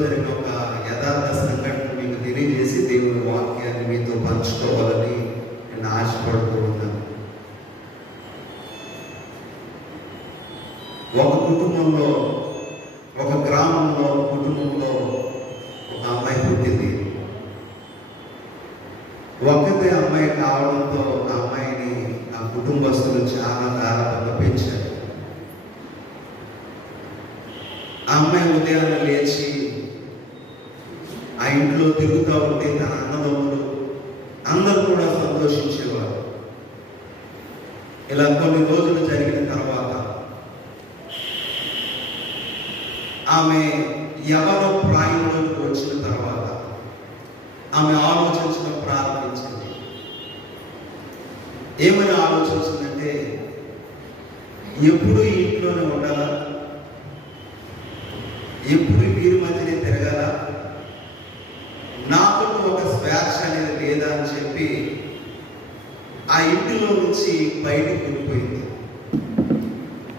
జరిగిన ఒక యథార్థ సంఘటన మీకు తెలియజేసి దేవుని వాక్యాన్ని మీతో పంచుకోవాలని నేను ఆశపడుతూ ఉన్నాను. ఒక కుటుంబంలో, ఒక గ్రామంలో, ఒక కుటుంబంలో ఒక అమ్మాయి పుట్టింది. ఒక్కతే అమ్మాయి కావడంతో ఆ అమ్మాయిని ఆ కుటుంబస్తులు చాలా గారాబంగా పెంచారు. ఆ అమ్మాయి ఉదయాన్నే లేచి ఆ ఇంట్లో తిరుగుతూ ఉంటే తన అన్నదమ్ములు అందరూ కూడా సంతోషించేవారు. ఇలా కొన్ని రోజులు జరిగిన తర్వాత ఆమె యవ్వన ప్రాయంలోకి వచ్చిన తర్వాత ఆమె ఆలోచించడం ప్రారంభించింది. ఏమని ఆలోచించిందంటే, ఎప్పుడు ఈ ఇంట్లోనే ఉండాలా, ఎప్పుడు వీరి మధ్యనే తిరగాల, నాకు ఒక స్వేచ్ఛ అనేది లేదా అని చెప్పి ఆ ఇంటిలో నుంచి బయటకు వెళ్ళిపోయింది.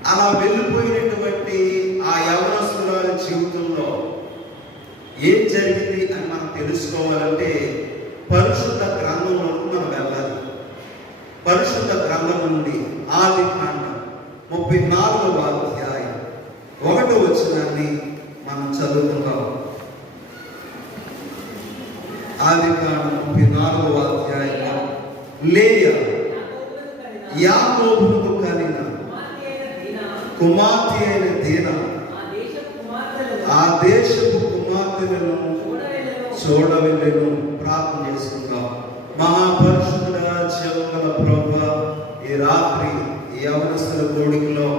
అలా వెళ్ళిపోయినటువంటి ఆ యవనస్తుల జీవితంలో ఏం జరిగింది అని మనం తెలుసుకోవాలంటే పరిశుద్ధ గ్రంథంలోకి మనం వెళ్ళాలి. పరిశుద్ధ గ్రంథం నుండి ఆదికాండం 34వ అధ్యాయం 1వ వచనాన్ని మనం చదువుకుందాం. ఆదికాండం 34వ అధ్యాయం. లేయా యాకోబుకు కలిగిన కుమార్తె అయిన దీనా ఆ దేశపు కుమార్తెలను చూడవెళ్ళను. ప్రార్థన చేసుకుందాం. మహాపరిశుద్ధుడా, జీవగల ప్రభువా, ఈ రాత్రి ఈ యవనస్తుల కోడికలో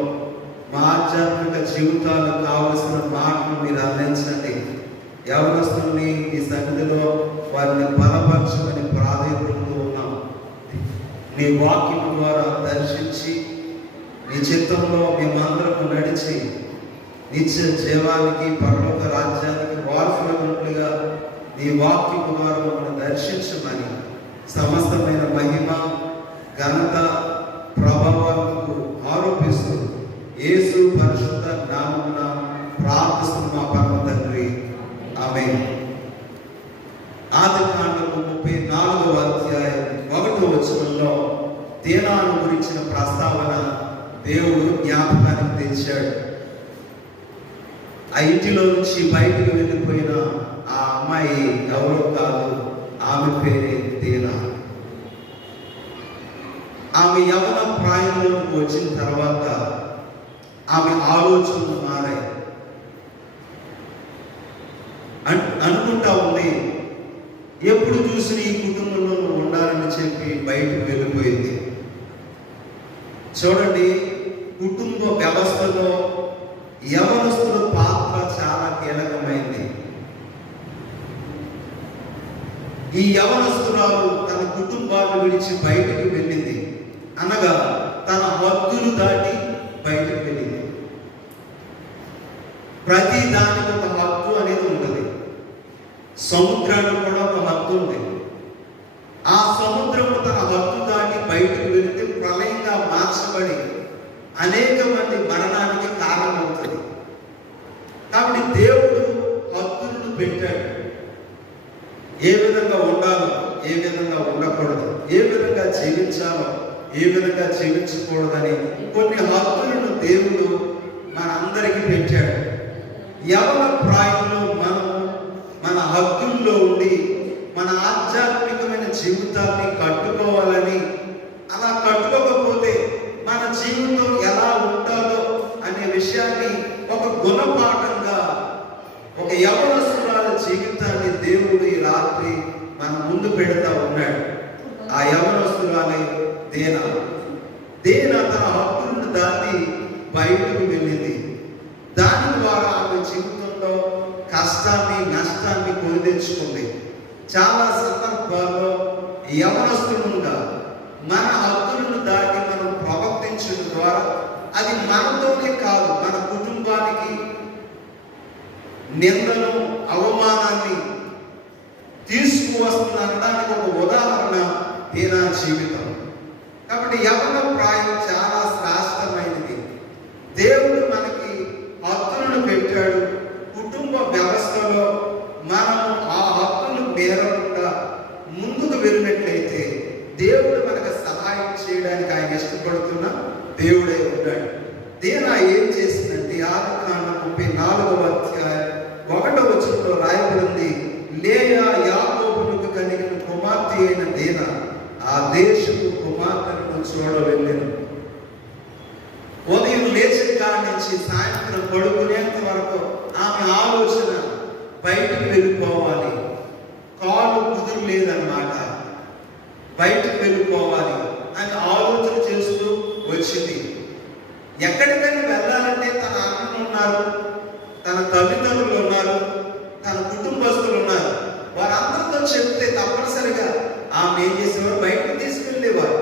మా ఆధ్యాత్మిక జీవితాలకు కావలసిన మాటను మీరు అందించండి. యవనస్తుల్ని ఈ సన్నిధిలో వారిని బలపరచమని ప్రాధాన్యతూ ఉన్నాం. నీ వాక్యం ద్వారా దర్శించి నీ చిత్తంలో మేమందరం నడిచి నిత్య జీవానికి, పరలోక రాజ్యానికి వారసులైనట్లుగా నీ వాక్యం ద్వారా మమ్మల్ని దర్శించమని సమస్తమైన మహిమ, ఘనత, ప్రభావాలకు ఆరోపిస్తూ యేసు పరిశుద్ధ నామమున ప్రార్థిస్తున్న మా పరమ తండ్రి, ఆమేన్. ఆదికాండము 34వ అధ్యాయం 1వ వచనంలో దీనాను గురించిన ప్రస్తావన దేవుడు జ్ఞాపకానికి తెచ్చాడు. ఆ ఇంటిలో నుంచి బయటకు వెళ్ళిపోయిన ఆ అమ్మాయి ఎవరో కాదు, ఆమె పేరే దీనా. ఆమె యవన ప్రాయంలోకి వచ్చిన తర్వాత ఆమె ఆలోచనలు మారాయి. అనుకుంటా ఉంది, ఎప్పుడు చూసిన ఈ కుటుంబంలో ఉండాలని చెప్పి బయటకు వెళ్ళిపోయింది. చూడండి, కుటుంబ వ్యవస్థలో యవనస్తుల పాత్ర చాలా కీలకమైంది. ఈ యవనస్తురాలు తన కుటుంబాన్ని విడిచి బయటకు వెళ్ళింది అనగా తన హద్దులు దాటి బయటకు వెళ్ళింది. ప్రతి దానికి ఒక హద్దు అనేది ఉంటుంది. సముద్రానికి కూడా ఒక హద్దు ఉంది. ఆ సముద్రము తన హద్దు దాటి బయటకు వెళితే ప్రళయంగా మార్చబడి అనేక మంది మరణానికి కారణమవుతుంది. కాబట్టి దేవుడు హద్దులను పెట్టాడు. ఏ విధంగా ఉండాలో, ఏ విధంగా ఉండకూడదు, ఏ విధంగా జీవించాలో, ఏ విధంగా జీవించకూడదని కొన్ని హద్దులను దేవుడు మనందరికీ పెట్టాడు. యవన ప్రాయంలో మనం మన హద్దుల్లో ఉండి మన ఆధ్యాత్మికమైన జీవితాన్ని కట్టుకోవాలని, అలా కట్టుకోకపోతే మన జీవితం ఎలా ఉంటుందో అనే విషయాన్ని ఒక గుణపాఠంగా, ఒక యవనస్తురాల జీవితాన్ని దేవుడు ఈ రాత్రి మన ముందు పెడతా ఉన్నాడు. ఆ యవనస్తురాలే దీనా. దీనా తన హక్కులను దాటి బయటకు వెళ్ళింది. దాని ద్వారా ఆమె జీవితంలో కష్టాన్ని, నష్టాన్ని కొని తెచ్చుకుంది. చాలా సందర్భాల్లో యవనస్తులుగా మన హక్కులను దాటి మనం ప్రవర్తించడం ద్వారా అది మనతోనే కాదు, మన కుటుంబానికి నిందను, అవమానాన్ని తీసుకువస్తుంది అనడానికి ఒక ఉదాహరణ దీనా జీవితం. కాబట్టి యవన ప్రాయం చాలా శ్రేష్టమైనది. దేవుడు మనకి హద్దులను పెట్టాడు. కుటుంబ వ్యవస్థలో వెళ్ళిపోవాలి, కాలు కుదురు లేదన్నమాట, బయటకు వెళ్ళిపోవాలి అని ఆలోచన చేస్తూ వచ్చింది. ఎక్కడికైనా వెళ్ళాలంటే తన అన్నలు ఉన్నారు, తన తల్లిదండ్రులు ఉన్నారు, తన కుటుంబస్తులు ఉన్నారు. వారందరితో చెప్తే తప్పనిసరిగా ఆమె ఏం చేసేవారు, బయటకు తీసుకెళ్ళేవారు.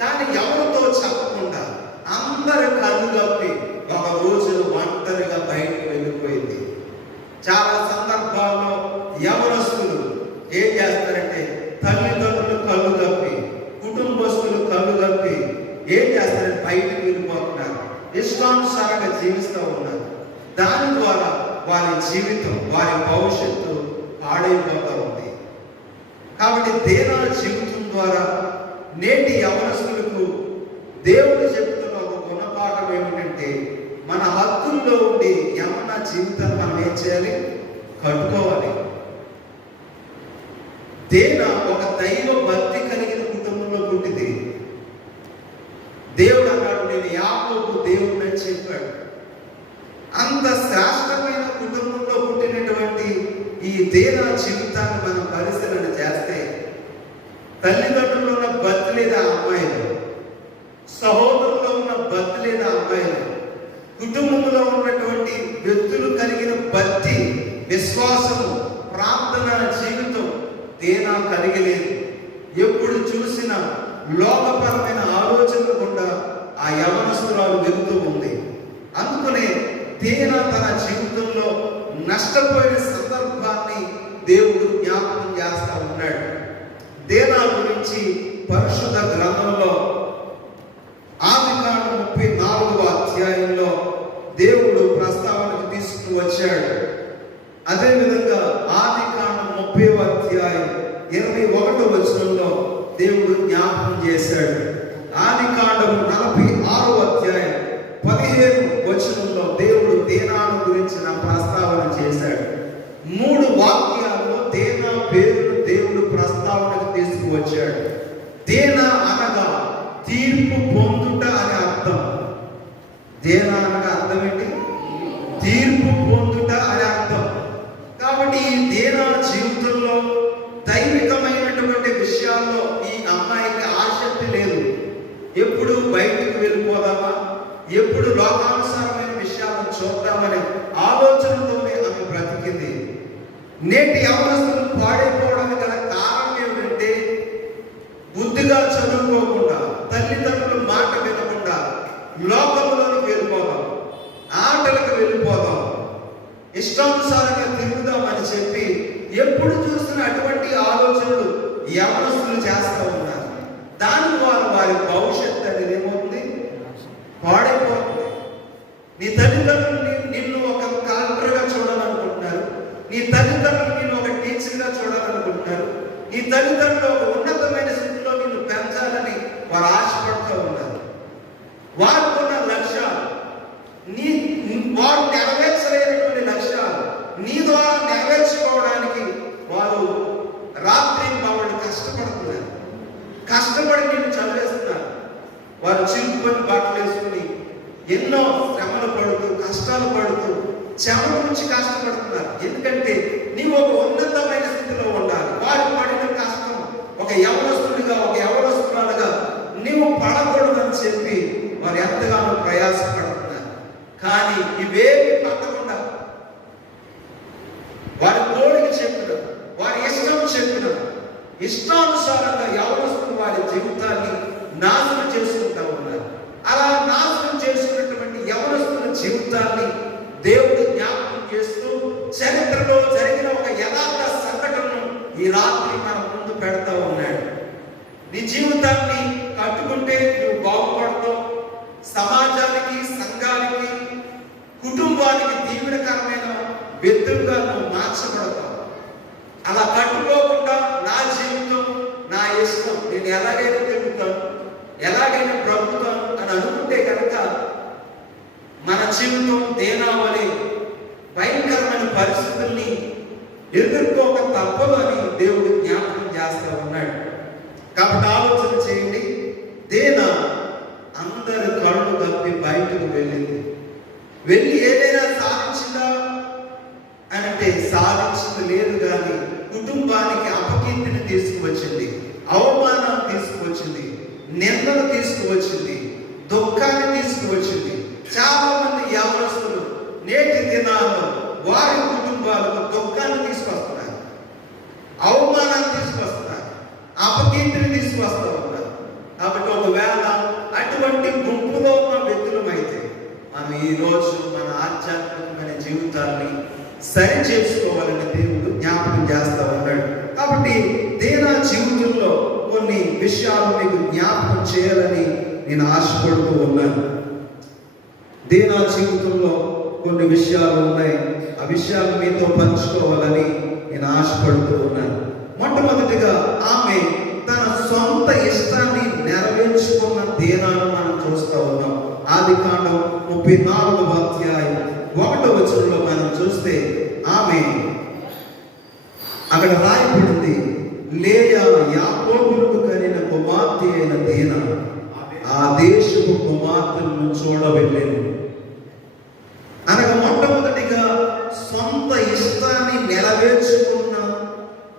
కానీ ఎవరితో చెప్పకుండా అందరి కళ్ళు కప్పి ఒక రోజు ఒంటరిగా బయటకు వెళ్ళిపోయింది. చాలా సందర్భాల్లో యవనస్తులు ఏం చేస్తారంటే తల్లిదండ్రులు కళ్ళు కప్పి, కుటుంబస్తులు కళ్ళు కప్పి ఏం చేస్తారంటే బయటకు వెళ్ళిపోతున్నారు, ఇష్టానుసారంగా జీవిస్తూ ఉన్నారు. దాని ద్వారా వారి జీవితం, వారి భవిష్యత్తు పాడైపోతూ ఉంది. కాబట్టి దేనా జీవితం ద్వారా నేటి యవనస్తులకు దేవుడు చెప్తున్న ఒక గుణపాఠం ఏమిటంటే, మన హద్దుల్లో ఉండి యవన జీవితాన్ని మనం ఏం చేయాలి, కట్టుకోవాలి. దేన ఒక దైవ భక్తి కలిగిన కుటుంబంలో పుట్టింది. దేవుడు అన్నాడు, నేను యాకోబు దేవుడు అని చెప్పాడు. అంత శ్రేష్టమైన కుటుంబంలో పుట్టినటువంటి ఈ దేన జీవితాన్ని మనం పరిశీలన చేస్తే, తల్లిదండ్రుల్లో ఉన్న భక్తి లేదా అమ్మాయిలు, సహోదరుల్లో ఉన్న భక్తి లేదా అమ్మాయిలు, కుటుంబంలో ఉన్నటువంటి వ్యక్తులు కలిగిన భక్తి, విశ్వాసము, ప్రార్థన జీవితం దేనా కలిగలేదు. ఎప్పుడు చూసినా లోకపరమైన ఆలోచనలు గుండా ఆ యవనస్తురాలు వెళుతూ ఉంది. అందుకనే దేనా తన జీవితంలో నష్టపోయిన సందర్భాన్ని దేవుడు జ్ఞాపకం చేస్తా ఉన్నాడు. దేనా గురించి పరిశుద్ధ గ్రంథంలో ఆదికాండం 34వ అధ్యాయంలో దేవుడు ప్రస్తావనకు తీసుకుని వచ్చాడు. అదేవిధంగా ఆదికాండం 30వ అధ్యాయం 21వ వచనంలో దేవుడు జ్ఞాపకం చేశాడు. ఆదికాండం 46వ అధ్యాయం 15వ వచనంలో దేవుడు దేనాను గురించిన ప్రస్తావన చేశాడు. 3 వాక్యాల్లో దేనా పేరును దేవుడు ప్రస్తావనకు తీసుకువచ్చాడు. దేనా అనగా తీర్పు పొందుట అని అర్థం. దేనా అనగా అర్థం ఏంటి? తీర్పు పొందుట అని అర్థం. కాబట్టి ఈ దేనా జీవితంలో దైవికమైనటువంటి విషయాల్లో ఈ అమ్మాయికి ఆసక్తి లేదు. ఎప్పుడు బయటకు వెళ్ళిపోదామా, ఎప్పుడు లోకానుసారమైన విషయాలను చూద్దామనే ఆలోచనతోనే ఆమె బ్రతికింది. నేటి యవనస్తులు పాడైపోవడానికి గల కారణం ఏమిటంటే, బుద్ధిగా చదువుకోకుండా, తల్లిదండ్రుల మాట వినకుండా లోకంలోకి వెళ్ళిపోదాం, ఆటలకు వెళ్ళిపోదాం, ఇష్టానుసారంగా తిరుగుదామని చెప్పి ఎప్పుడు చూసిన అటువంటి ఆలోచనలు యవనస్తులు చేస్తూ ఉన్నారు. దాని ద్వారా వారి భవిష్యత్తు అనేది ఏమవుతుంది, పాడైపోతుంది. నీ తల్లిదండ్రులు నిన్ను ఒక కలెక్టర్గా చూడాలనుకుంటున్నారు, నీ తల్లిదండ్రులు నిన్ను ఒక టీచర్గా చూడాలనుకుంటున్నారు, నీ తల్లిదండ్రులు ఒక ఉన్నతమైన స్థితిలో నిన్ను పెంచాలని వారు ఆశపడుతూ ఉన్నారు. వారికి ఉన్న లక్ష్యాలు, వారు నెరవేర్చలేనటువంటి లక్ష్యాలు నీ ద్వారా నెరవేర్చుకోవడానికి వారు రాత్రి పగలు కష్టపడుతున్నారు. కష్టపడి నిన్ను చదివేస్తున్నారు. వారు చిరుకుపని బట్టలు వేసుకుని ఎన్నో శ్రమలు పడుతూ, కష్టాలు పడుతూ, చెమట నుంచి కష్టపడుతున్నారు. ఎందుకంటే నీవు ఒక ఉన్నతమైన స్థితిలో ఉండాలి. వారు పడిన కష్టం ఒక యవనస్తుడిగా, ఒక యవనస్తురాలుగా నీవు పడకూడదని చెప్పి వారు ఎంతగానో ప్రయాసపడుతున్నారు. కానీ ఇవేమి పట్టకుండా వారి కోరిక చెప్పిన, వారి ఇష్టం చెప్పిన, ఇష్టానుసారంగా యవనస్తులు వారి జీవితాన్ని నాశనం చేసుకుంటా ఉన్నారు. అలా నాశనం చేసుకున్నటువంటి యవనస్తుల జీవితాన్ని దేవుడు జ్ఞాపకం చేస్తూ చరిత్రలో జరిగిన ఒక యథార్థ సంఘటనను ఈ రాత్రి మన ముందు పెడతా ఉన్నాడు. నీ జీవితాన్ని కట్టుకుంటే నువ్వు బాగుపడతావు, సమాజానికి, సంఘానికి, కుటుంబానికి దీవెనకరమైన వ్యక్తులుగా నువ్వు మార్చబడతావు. అలా కట్టుకోకుండా నా జీవితం, నా ఇష్టం, నేను ఎలాగైనా తిరుగుతాను, ఎలాగైనా బ్రతుకుతాను అని అనుకుంటే కనుక మన జీవితం దేనావని భయంకరమైన పరిస్థితుల్ని ఎదుర్కోక తప్పదు అని దేవుడు జ్ఞాపకం చేస్తూ ఉన్నాడు. కాబట్టి ఆలోచన చేయండి. దేనా అందరి కళ్ళు తప్పి బయటకు వెళ్ళింది. వెళ్ళి ఏదైనా సాధించిందా అంటే సాధించింది లేదు. కానీ కానీ కుటుంబానికి అపకీర్తిని తీసుకువచ్చింది, అవమానాన్ని తీసుకువచ్చింది, నిందను తీసుకువచ్చింది, దుఃఖాన్ని తీసుకువచ్చింది. చాలా మంది యవనస్తులు నేటి దినాల్లో వారి కుటుంబాలకు దుఃఖాన్ని తీసుకొస్తున్నారు, అవమానాన్ని తీసుకొస్తున్నారు, అపకీర్తిని తీసుకొస్తూ ఉన్నారు. కాబట్టి ఒకవేళ అటువంటి గుంపులో ఉన్న వ్యక్తులమైతే మనం ఈరోజు మన ఆధ్యాత్మికమైన జీవితాన్ని సరి చేసుకోవాలని దేవుడు జ్ఞాపకం చేస్తూ ఉన్నాడు. కాబట్టి దేనా జీవితంలో కొన్ని విషయాలు మీకు జ్ఞాపకం చేయాలని నేను ఆశపడుతూ ఉన్నాను. దేనా జీవితంలో కొన్ని విషయాలు ఉన్నాయి, ఆ విషయాలు మీతో పంచుకోవాలని నేను ఆశపడుతూ ఉన్నాను. మొట్టమొదటిగా ఆమె తన సొంత ఇష్టాన్ని నెరవేర్చుకున్న దేనాన్ని మనం చూస్తూ ఉన్నాం. ఆదికాండం 34వ అధ్యాయం 1వ వచనంలో మనం చూస్తే ఆమె అక్కడ రాయబడింది, లేయా యాకోబులకు కనిన కుమార్తె అయిన దీనా ఆ దేశపు కుమార్తెలను చూడవెళ్ళెను. అనగా మొట్టమొదటిగా సొంత ఇష్టాన్ని నెరవేర్చుకున్న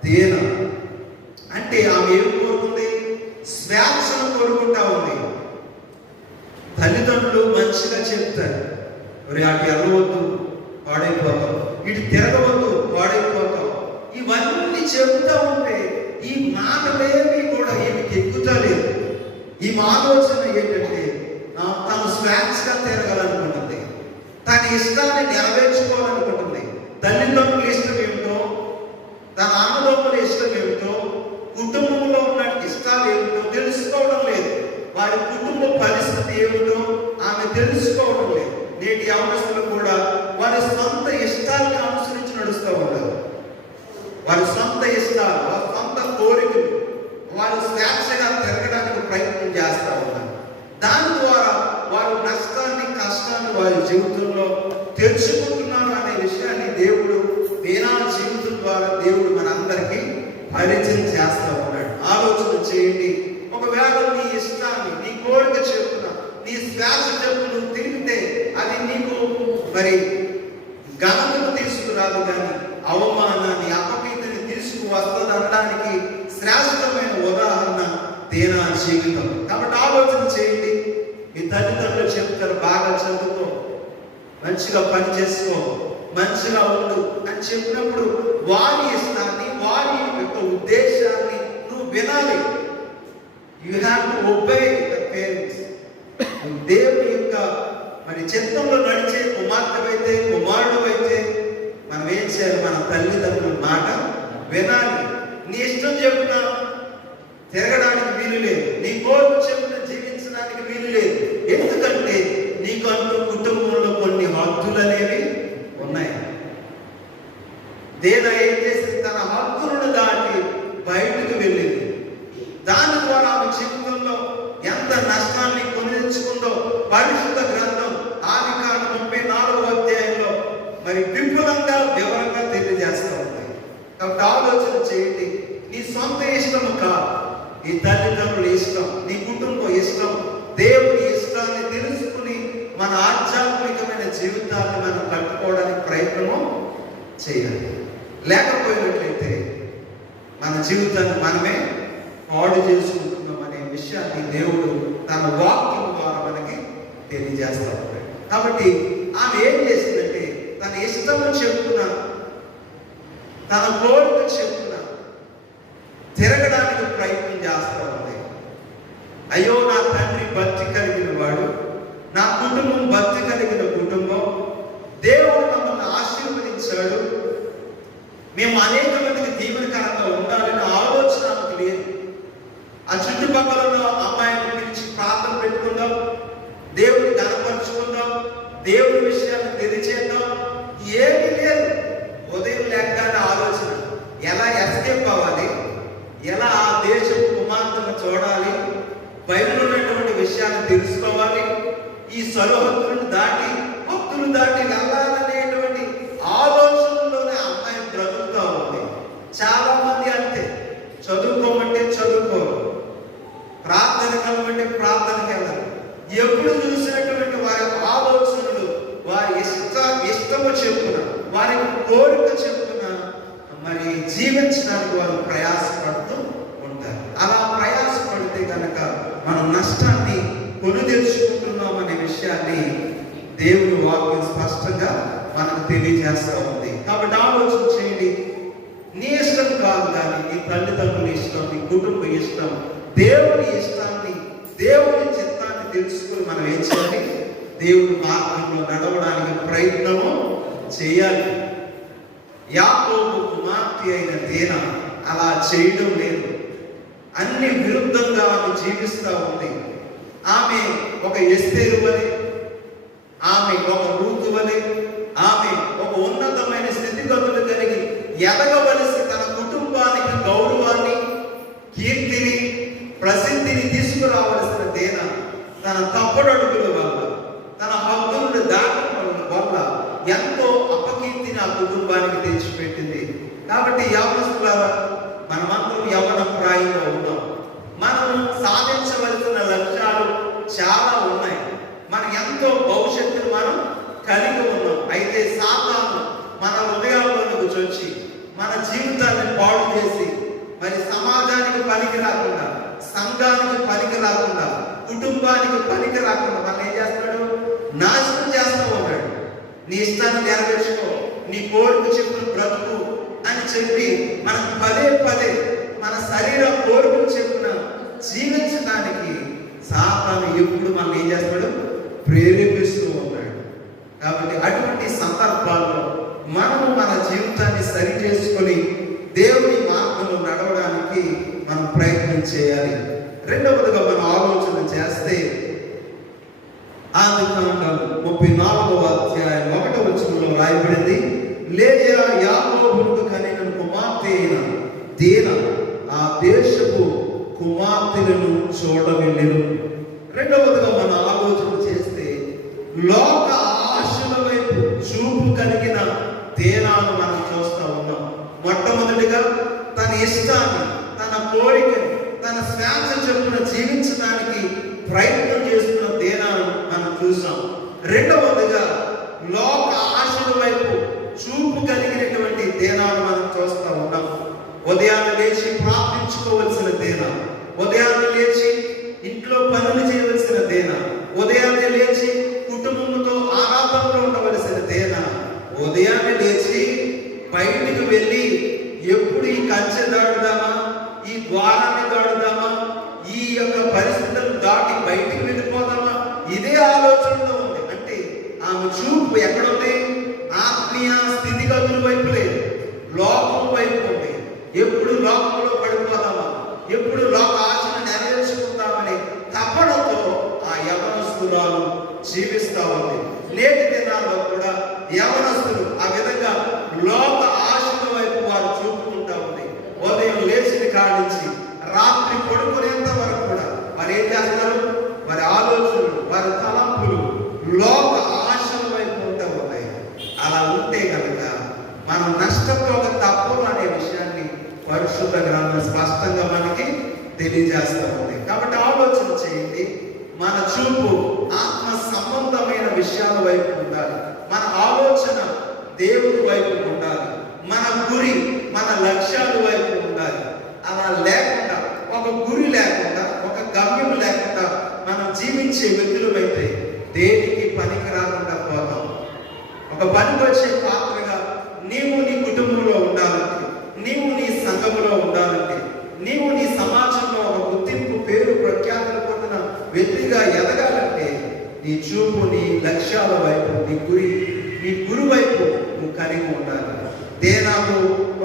దీనా అంటే ఆమె ఏం కోరుకుంది? స్వేచ్ఛను కోరుకుంటా ఉంది. తల్లిదండ్రులు మంచిగా చెప్తారు, మరి అటు ఎర్రవద్దు పాడైపోతాం, ఇటు తిరగవద్దు పాడైపోతాం, ఇవన్నీ చెబుతూ ఉంటే ఈ మాటలేవి కూడా ఏమికి ఎక్కుతా లేదు. ఈ ఆలోచన ఏంటంటే తను స్వేచ్ఛగా తిరగాలనుకుంటుంది, తన ఇష్టాన్ని నెరవేర్చుకోవాలనుకుంటుంది. తల్లిదండ్రుల ఇష్టం ఏమిటో, తన అన్నదమ్ముల ఇష్టం ఏమిటో, కుటుంబంలో ఉన్న ఇష్టాలు ఏమిటో తెలుసుకోవడం లేదు. వారి కుటుంబ పరిస్థితి ఏమిటో ఆమె తెలుసుకోవడం లేదు. నేటి యవనస్తులు కూడా వారి సొంత ఇష్టాలను అనుసరించి నడుస్తూ ఉంటారు. వారి సొంత ఇష్టాలు, వారి సొంత కోరికలు, వారు స్వేచ్ఛగా తిరగడానికి ప్రయత్నం చేస్తూ ఉన్నారు. దాని ద్వారా వారు నష్టాన్ని, కష్టాన్ని వారి జీవితంలో తెచ్చుకుంటున్నారు అనే విషయాన్ని దేవుడు దేనా జీవితం ద్వారా దేవుడు మనందరికీ పరిచయం చేస్తూ ఉన్నాడు. ఆలోచన చేయండి. ఒకవేళ నీ ఇష్టాన్ని, నీ కోరిక చెప్పున, నీ స్వేచ్ఛ చెప్పు నువ్వు తిరిగితే అది నీకు మరి ఘనతను తీసుకురాదు, కానీ అవమానాన్ని, అపకీర్తిని తీసుకువస్తుంది అనడానికి శ్రేష్టమైన ఉదాహరణ దేనా జీవితం. కాబట్టి ఆలోచన చేయండి. మీ తల్లిదండ్రులు చెప్తారు, బాగా చదువుకో, మంచిగా పని చేసుకో, మంచిగా ఉండు అని చెప్పినప్పుడు వారి ఇష్టాన్ని, వారి యొక్క ఉద్దేశాన్ని నువ్వు వినాలి. You have to obey the parents. దేవుని యొక్క మరి చిత్తంలో నడిచే కుమార్తెవైతే, కుమారుడు అయితే మనం ఏం చేయాలి? మన తల్లిదండ్రుల మాట వినాలి. నీ ఇష్టం చెప్పిన తిరగడానికి వీలు లేదు, నీ కోరిక చెప్పిన జీవించడానికి వీలు లేదు. ఎందుకంటే నీకంటూ కుటుంబంలో కొన్ని హద్దులు అనేవి ఉన్నాయి. దేనా ఏం చేసి తన హద్దులను దాటి బయటకు వెళ్ళింది. దాని ద్వారా ఆమె జీవితంలో ఎంత నష్టాన్ని కొని తెచ్చుకుందో పరిశుద్ధ గ్రంథం ఆదికాండం 34వ అధ్యాయంలో మరి విపులంగా వివరంగా తెలియజేస్తూ ఉంది. కాబట్టి ఆలోచన చేయండి. నీ సొంత ఇష్టము కాదు, నీ తల్లిదండ్రుల ఇష్టం, నీ కుటుంబం ఇష్టం, దేవుని ఇష్టాన్ని తెలుసుకుని మన ఆధ్యాత్మికమైన జీవితాన్ని మనం కట్టుకోవడానికి ప్రయత్నము చేయాలి. లేకపోయినట్లయితే మన జీవితాన్ని మనమే పాడు చేసుకుంటున్నాం అనే విషయాన్ని దేవుడు తన వాక్యం ద్వారా మనకి తెలియజేస్తా ఉంటాడు. కాబట్టి ఆమె ఏం చేసిందంటే తన ఇష్టము చెప్పున, తన కోరిక చెప్పున తిరగడానికి ప్రయత్నం చేస్తూ ఉంది. అయ్యో నా తండ్రి భక్తి కలిగిన వాడు, నా కుటుంబం భక్తి కలిగిన కుటుంబం, దేవుడు మమ్మల్ని ఆశీర్వదించాడు, మేము అనేక మందికి దీవెనకరంగా ఉండాలనే ఆలోచన నాకు లేదు. ఆ చుట్టుపక్కల ఉన్న అమ్మాయిని పిలిచి ప్రార్థన పెట్టుకుందాం, దేవుని ఘనపరుచుకుందాం, దేవుని విషయాన్ని తెలియచేద్దాం, ఏమీ లేదు. ఉదయం లేకగానే ఆలోచన ఎలా ఎస్కేప్ అవ్వాలి, ఎలా ఆ దేశపు కుమార్తెను చూడాలి, బైబిల్ ఉన్నటువంటి విషయాన్ని తెలుసుకోవాలి, ఈ సరిహద్దులను దాటి, హద్దులు దాటి వెళ్ళాలనేటువంటి ఆలోచనలోనే అమ్మాయి బ్రతుకుతూ ఉంది. చాలా మంది అంతే, చదువుకోమంటే చదువుకోరు, ప్రార్థన కలమంటే ప్రార్థనకి వెళ్ళరు. ఎప్పుడు చూసినటువంటి వారి ఆలోచనలు వారి ఇష్టము చెప్పున, వారి కోరిక చెప్పున మరి జీవించడానికి వారు ప్రయాసపడుతూ ఉంటారు. అలా ప్రయాసపడితే కనుక మనం నష్టాన్ని కొని తెచ్చుకుంటున్నాం అనే విషయాన్ని దేవుని వాక్యం స్పష్టంగా మనకు తెలియజేస్తూ ఉంది. కాబట్టి ఆలోచన చేయండి. నీ ఇష్టం కాదు కానీ నీ తల్లిదండ్రుల ఇష్టం, నీ కుటుంబ ఇష్టం, దేవుని ఇష్టాన్ని, దేవుని చిత్తాన్ని తెలుసుకుని మనం ఏం చేయాలి? దేవుని మార్గంలో నడవడానికి ప్రయత్నము చేయాలి. యాకోబు కుమార్తె అయిన దీనా అలా చేయడం లేదు. అన్ని విరుద్ధంగా ఆమె జీవిస్తూ ఉంది. ఆమె ఒక ఎస్తేరు వలె, ఆమె ఒక రూతు వలె, ఆమె ఒక ఉన్నతమైన స్థితిగతులు కలిగి ఎదగవలసి తన కుటుంబానికి గౌరవాన్ని, కీర్తిని, ప్రసిద్ధిని తీసుకురావలసిన దీనా తన తప్పడడుగుల వల్ల, తన హద్దులను దాటడం వల్ల ఎంతో అపకీర్తిని ఆ కుటుంబానికి తెచ్చిపెట్టింది. కాబట్టి యవనస్తులారా, మనమందరం యవన ప్రాయంలో ఉన్నాం. మనం సాధించవలసిన లక్ష్యాలు చాలా ఉన్నాయి. మనం ఎంతో భవిష్యత్తును మనం కలిగి ఉన్నాం. అయితే సాతాను మన హృదయాల్లోకి వచ్చి మన జీవితాన్ని పాడు చేసి, మరి సమాజానికి పనికి రాకుండా, సంఘానికి పనికి రాకుండా, కుటుంబానికి పనికి రాకుండా మనం ఏం చేస్తాడు? నాశనం చేస్తూ ఉన్నాడు. నీ ఇష్టాన్ని నెరవేర్చుకో, నీ కోరిక చెప్పిన బ్రతుకు అని చెప్పి మనం పదే పదే మన శరీర కోరికలు చెప్పిన జీవించడానికి సాతాను ఎప్పుడు మనం ఏం చేస్తాడు? ప్రేరేపిస్తూ ఉన్నాడు. కాబట్టి అటువంటి సందర్భాల్లో మనము మన జీవితాన్ని సరి చేసుకొని దేవుని మార్గంలో నడవడానికి మనం ప్రయత్నం చేయాలి. రెండవదిగా మనం ఆలోచన చేస్తే ఆదికాండం 34వ అధ్యాయం 1వ వచనంలో రాయబడింది, లేయా యాకోబుకు కనిన కుమార్తె అయిన దీనా ఆ దేశపు కుమార్తెలను చూడవెళ్ళెను. రెండవదిగా మనం ఆలోచన చేస్తే లోక ఆశల వైపు చూపు కలిగిన దీనాను మనం చూస్తూ ఉన్నాం. మొట్టమొదటిగా తన ఇష్టాన్ని, తన కోరికను, తన స్వేచ్ఛ చొప్పున జీవించడానికి ప్రయత్నం చేస్తున్న దీనాను మనం చూసాం. రెండవదిగా లోక ఆశల వైపు చూపు కలిగినటువంటి దీనాను మనం చూస్తూ ఉన్నాం. ఉదయాన్నే లేచి ప్రార్థించుకోవలసిన దీనా, ఉదయాన్నే లేచి ఇంట్లో పనులు చేయవలసిన దీనా, ఉదయాన్నే లేచి కుటుంబంతో ఆరాధనలో ఉండవలసిన దీనా, ఉదయాన్నే లేచి బయటికి వెళ్ళి ఎప్పుడు ఈ కంచె దాడుదామా, ఈ ద్వారాన్ని దాడుదామా, ఈ యొక్క పరిస్థితులను దాటి బయటికి వెళ్ళిపోదామా, ఇదే ఆలోచనలో ఉంది. అంటే ఆమె చూపు ఎక్కడుంది? ఆత్మీయ స్థితిగతుల వైపు లేదు, లోకం వైపు ఉంది. ఎప్పుడు లోకంలో పడిపోదామా, ఎప్పుడు లోక ఆశను నెరవేర్చుకుందామని తపనతో ఆ యవనస్తురాలు జీవిస్తూ ఉంది. నేటి దినాల్లో కూడా యవనస్తులు ఆ విధంగా లోక ఆశల వైపు వారు చూపుకుంటూ ఉంది. ఉదయం లేచిన కాడి నుంచి రాత్రి పడుకునేంత వరకు కూడా వారు ఏం చేస్తారు? వారి ఆలోచనలు, వారి తలంపులు లోక ఆశల వైపు ఉంటూ ఉన్నాయి. అలా ఉంటే కనుక మనం నష్టపోక తప్పదు అనే విషయాన్ని పరిశుద్ధ గ్రంథం స్పష్టంగా మనకి తెలియజేస్తూ ఉంది. కాబట్టి ఆలోచన చేయండి. మన చూపు ఆత్మ సంబంధమైన విషయాల వైపు ఉండాలి. మన ఆలోచన దేవుడి వైపు ఉండాలి. మన గురి, మన లక్ష్యాల వైపు ఉండాలి. అలా లేకుండా, ఒక గురి లేకుండా, ఒక గమ్యం లేకుండా మనం జీవించే వ్యక్తులమైతే దేనికి పనికి రాకుండా పోతాం. ఒక పనికి వచ్చే పాత్రగా నీవు నీ కుటుంబంలో ఉండాలంటే, నీవు నీ సంఘములో ఉండాలంటే, నీవు నీ సమాజంలో ఒక గుర్తింపు, పేరు, ప్రఖ్యాతులు పొందిన వ్యక్తిగా ఎదగాలంటే నీ చూపు నీ లక్ష్యాల వైపు, నీ గురి వైపు నువ్వు కలిగి ఉండాలి. దేనాకు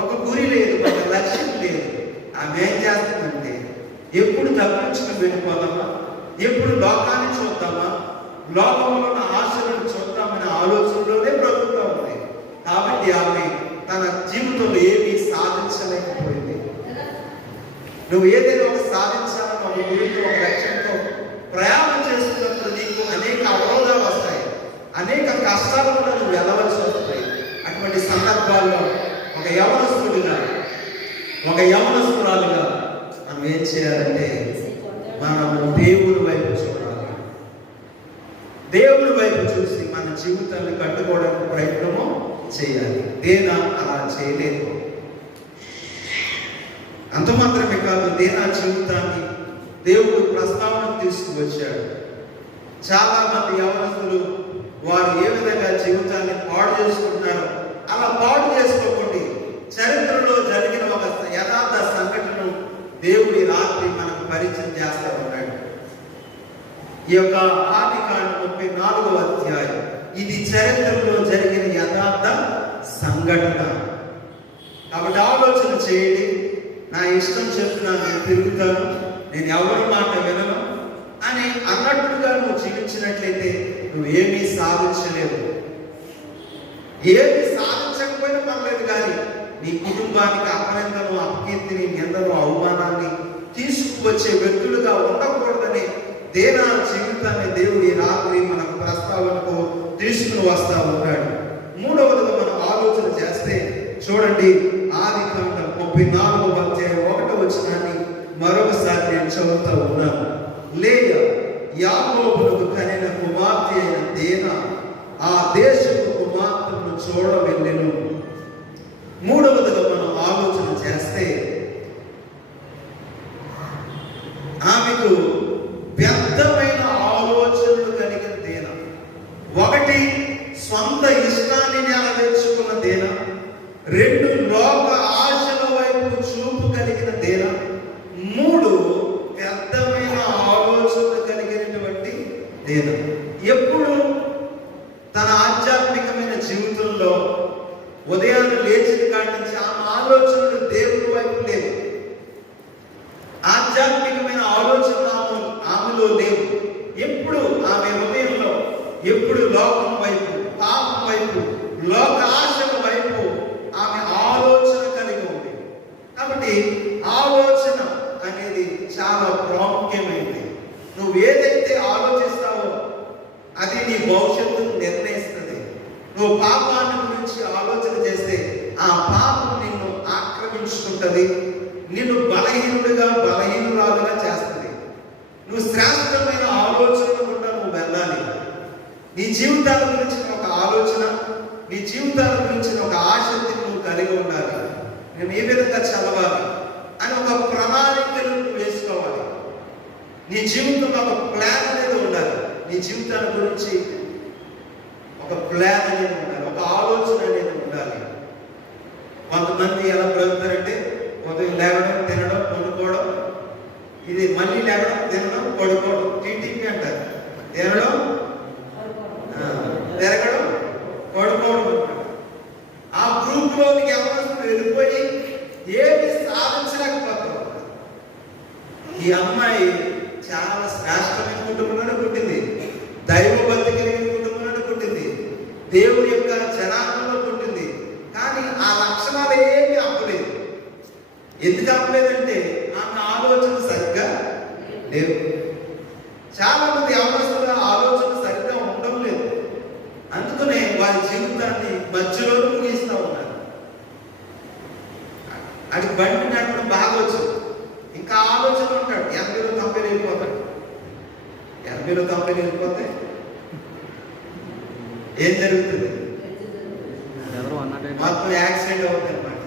ఒక గురి లేదు, ఒక లక్ష్యం లేదు. ఆమె ఏం చేస్తుందంటే ఎప్పుడు తప్పించుకుని వెళ్ళిపోదామా, ఎప్పుడు లోకాన్ని చూద్దామా, లోకంలో ఉన్న ఆశలను చూద్దామనే ఆలోచనలోనే బ్రతుకుతూ ఉంది. కాబట్టి ఆమె తన జీవితంలో ఏమీ సాధించలేకపోయింది. నువ్వు ఏదైనా ఒక సాధించాలని ఒక గురితో, ఒక లక్ష్యంతో ప్రయాణం చేస్తున్నప్పుడు నీకు అనేక అవరోధాలు వస్తాయి, అనేక కష్టాలు కూడా నువ్వు వెళ్ళవలసి వస్తాయి. అటువంటి సందర్భాల్లో ఒక యవనస్తుడిగా, ఒక యవనస్తురాలుగా మనం ఏం చేయాలంటే మనము దేవుని వైపు చూడాలి. దేవుని వైపు చూసి మన జీవితాన్ని కట్టుకోవడానికి ప్రయత్నము చేయాలి. దేనా అలా చేయలేదు. అంత మాత్రమే కాదు, దేనా జీవితాన్ని దేవుడు ప్రస్తావనకు తీసుకువచ్చాడు. చాలా మంది యవనస్తులు వారు ఏ విధంగా జీవితాన్ని పాడు చేసుకుంటున్నారో అలా పాడు చేసుకోకండి. చరిత్రలో జరిగిన ఒక యథార్థ సంఘటనను దేవుడి రాత్రి మనకు పరిచయం చేస్తా ఉన్నాడు. ఈ యొక్క ఆదికాండం 34వ అధ్యాయం, ఇది చరిత్రలో జరిగిన యథార్థ సంఘటన. కాబట్టి ఆలోచన చేయండి. నా ఇష్టం చెప్పిన నేను తిరుగుతాను, నేను ఎవరి మాట వినను అని అన్నట్టుగా నువ్వు జీవించినట్లయితే నువ్వు ఏమీ సాధించలేవు. ఏమీ సాధించకపోయినా పర్లేదు, కానీ నీ కుటుంబానికి అపనిందను, అపకీర్తిని, నిందను, అవమానాన్ని తీసుకువచ్చే వ్యక్తులుగా ఉండకూడదని దేనా జీవితాన్ని దేవుడి రాత్రి మనకు ప్రస్తావనకు తీసుకుని వస్తా ఉన్నాడు. మూడవదిగా మనం ఆలోచన చేస్తే చూడండి, ఆదికాండం 34వ అధ్యాయం 1వ వచనాన్ని మరొకసారి నేను చదువుతా ఉన్నాను. లేయా యాకోబునకు కనిన కుమార్తె అయిన దేనా ఆ దేశపు కుమార్తెను చూడ వెళ్ళెను. మూడవదిగా మనం ఆలోచన చేస్తే ఆమెకు వ్యర్థమైన ఆలోచనలు కలిగిన దేనా. ఒకటి, సొంత ఇష్టాన్ని నెరవేర్చుకున్న దేనా. రెండు, లోక ఆశల వైపు చూపు కలిగిన దేనా. మూడు, వ్యర్థమైన ఆలోచనలు కలిగినటువంటి దేనా. ఎప్పుడు తన ఆధ్యాత్మికమైన జీవితంలో ఉదయాన్ని లేచిన కాడి నుంచి ఆమె ఆలోచనలు దేవుడి వైపు లేవు. ఆధ్యాత్మికమైన ఆలోచనలు ఆమెలో లేవు. ఎప్పుడు ఆమె ఉదయంలో ఎప్పుడు లోకం వైపు, పాపం వైపు, లోక ఆశల వైపు ఆమె ఆలోచన కలిగి ఉంది. కాబట్టి ఆలోచన అనేది చాలా ప్రాముఖ్యమైనది. నువ్వు ఏదైతే ఆలోచిస్తావో అది నీ భవిష్యత్తును నిర్ణయిస్తుంది. నువ్వు పాపాన్ని గురించి ఆలోచన చేస్తే ఆ పాపం నిన్ను ఆక్రమించుకుంటుంది, నిన్ను బలహీనుడిగా, బలహీనురాలుగా చేస్తుంది. నువ్వు శ్రేష్టమైన ఆలోచనల గుండా నువ్వు వెళ్ళాలి. నీ జీవితాల గురించి ఒక ఆలోచన, నీ జీవితాల గురించి ఒక ఆసక్తి నువ్వు కలిగి ఉండాలి. నేను ఏ విధంగా చదవాలి అని ఒక ప్రణాళికను వేసుకోవాలి. నీ జీవితంలో ఒక ప్లాన్ అనేది ఉండాలి. నీ జీవితాల గురించి ఒక ప్లాన్ అనేది ఉండాలి, ఒక ఆలోచన అనేది ఉండాలి. కొంతమంది ఎలా బ్రతుకుతారంటే ఉదయం లేవడం, తినడం, పడుకోవడం, ఇది మళ్ళీ లేవడం, తినడం, పడుకోవడం, టీటీపీ అంటారు. తినడం, తిరగడం, పడుకోవడం. ఆ గ్రూప్లోనికి ఎవరు వెళ్ళిపోయి ఏమి సాధించలేకపోతారు. ఈ అమ్మాయి చాలా శ్రేష్టమైన కుటుంబంలోనే పుట్టింది, దైవభక్తి కలిగిన కుటుంబంలోనే పుట్టింది, దేవుడి యొక్క జనాంగంలో పుట్టింది. కానీ ఆ లక్షణాలు ఏమీ అప్పలేదు. ఎందుకు అప్పలేదంటే ఆమె ఆలోచన సరిగ్గా లేవు. చాలా మంది యవనస్తుల ఆలోచన సరిగ్గా ఉండడం లేదు. అందుకనే వారి జీవితాన్ని మధ్యలో ముగిస్తూ ఉన్నారు. అది బండి నడపడం బాగా వచ్చు, ఇంకా ఆలోచన ఉంటాడు. 80లో 90 వెళ్ళిపోతాడు. 80లో 90 వెళ్ళిపోతే ఏం జరుగుతుంది? మొత్తం యాక్సిడెంట్ అవుతుంది అన్నమాట.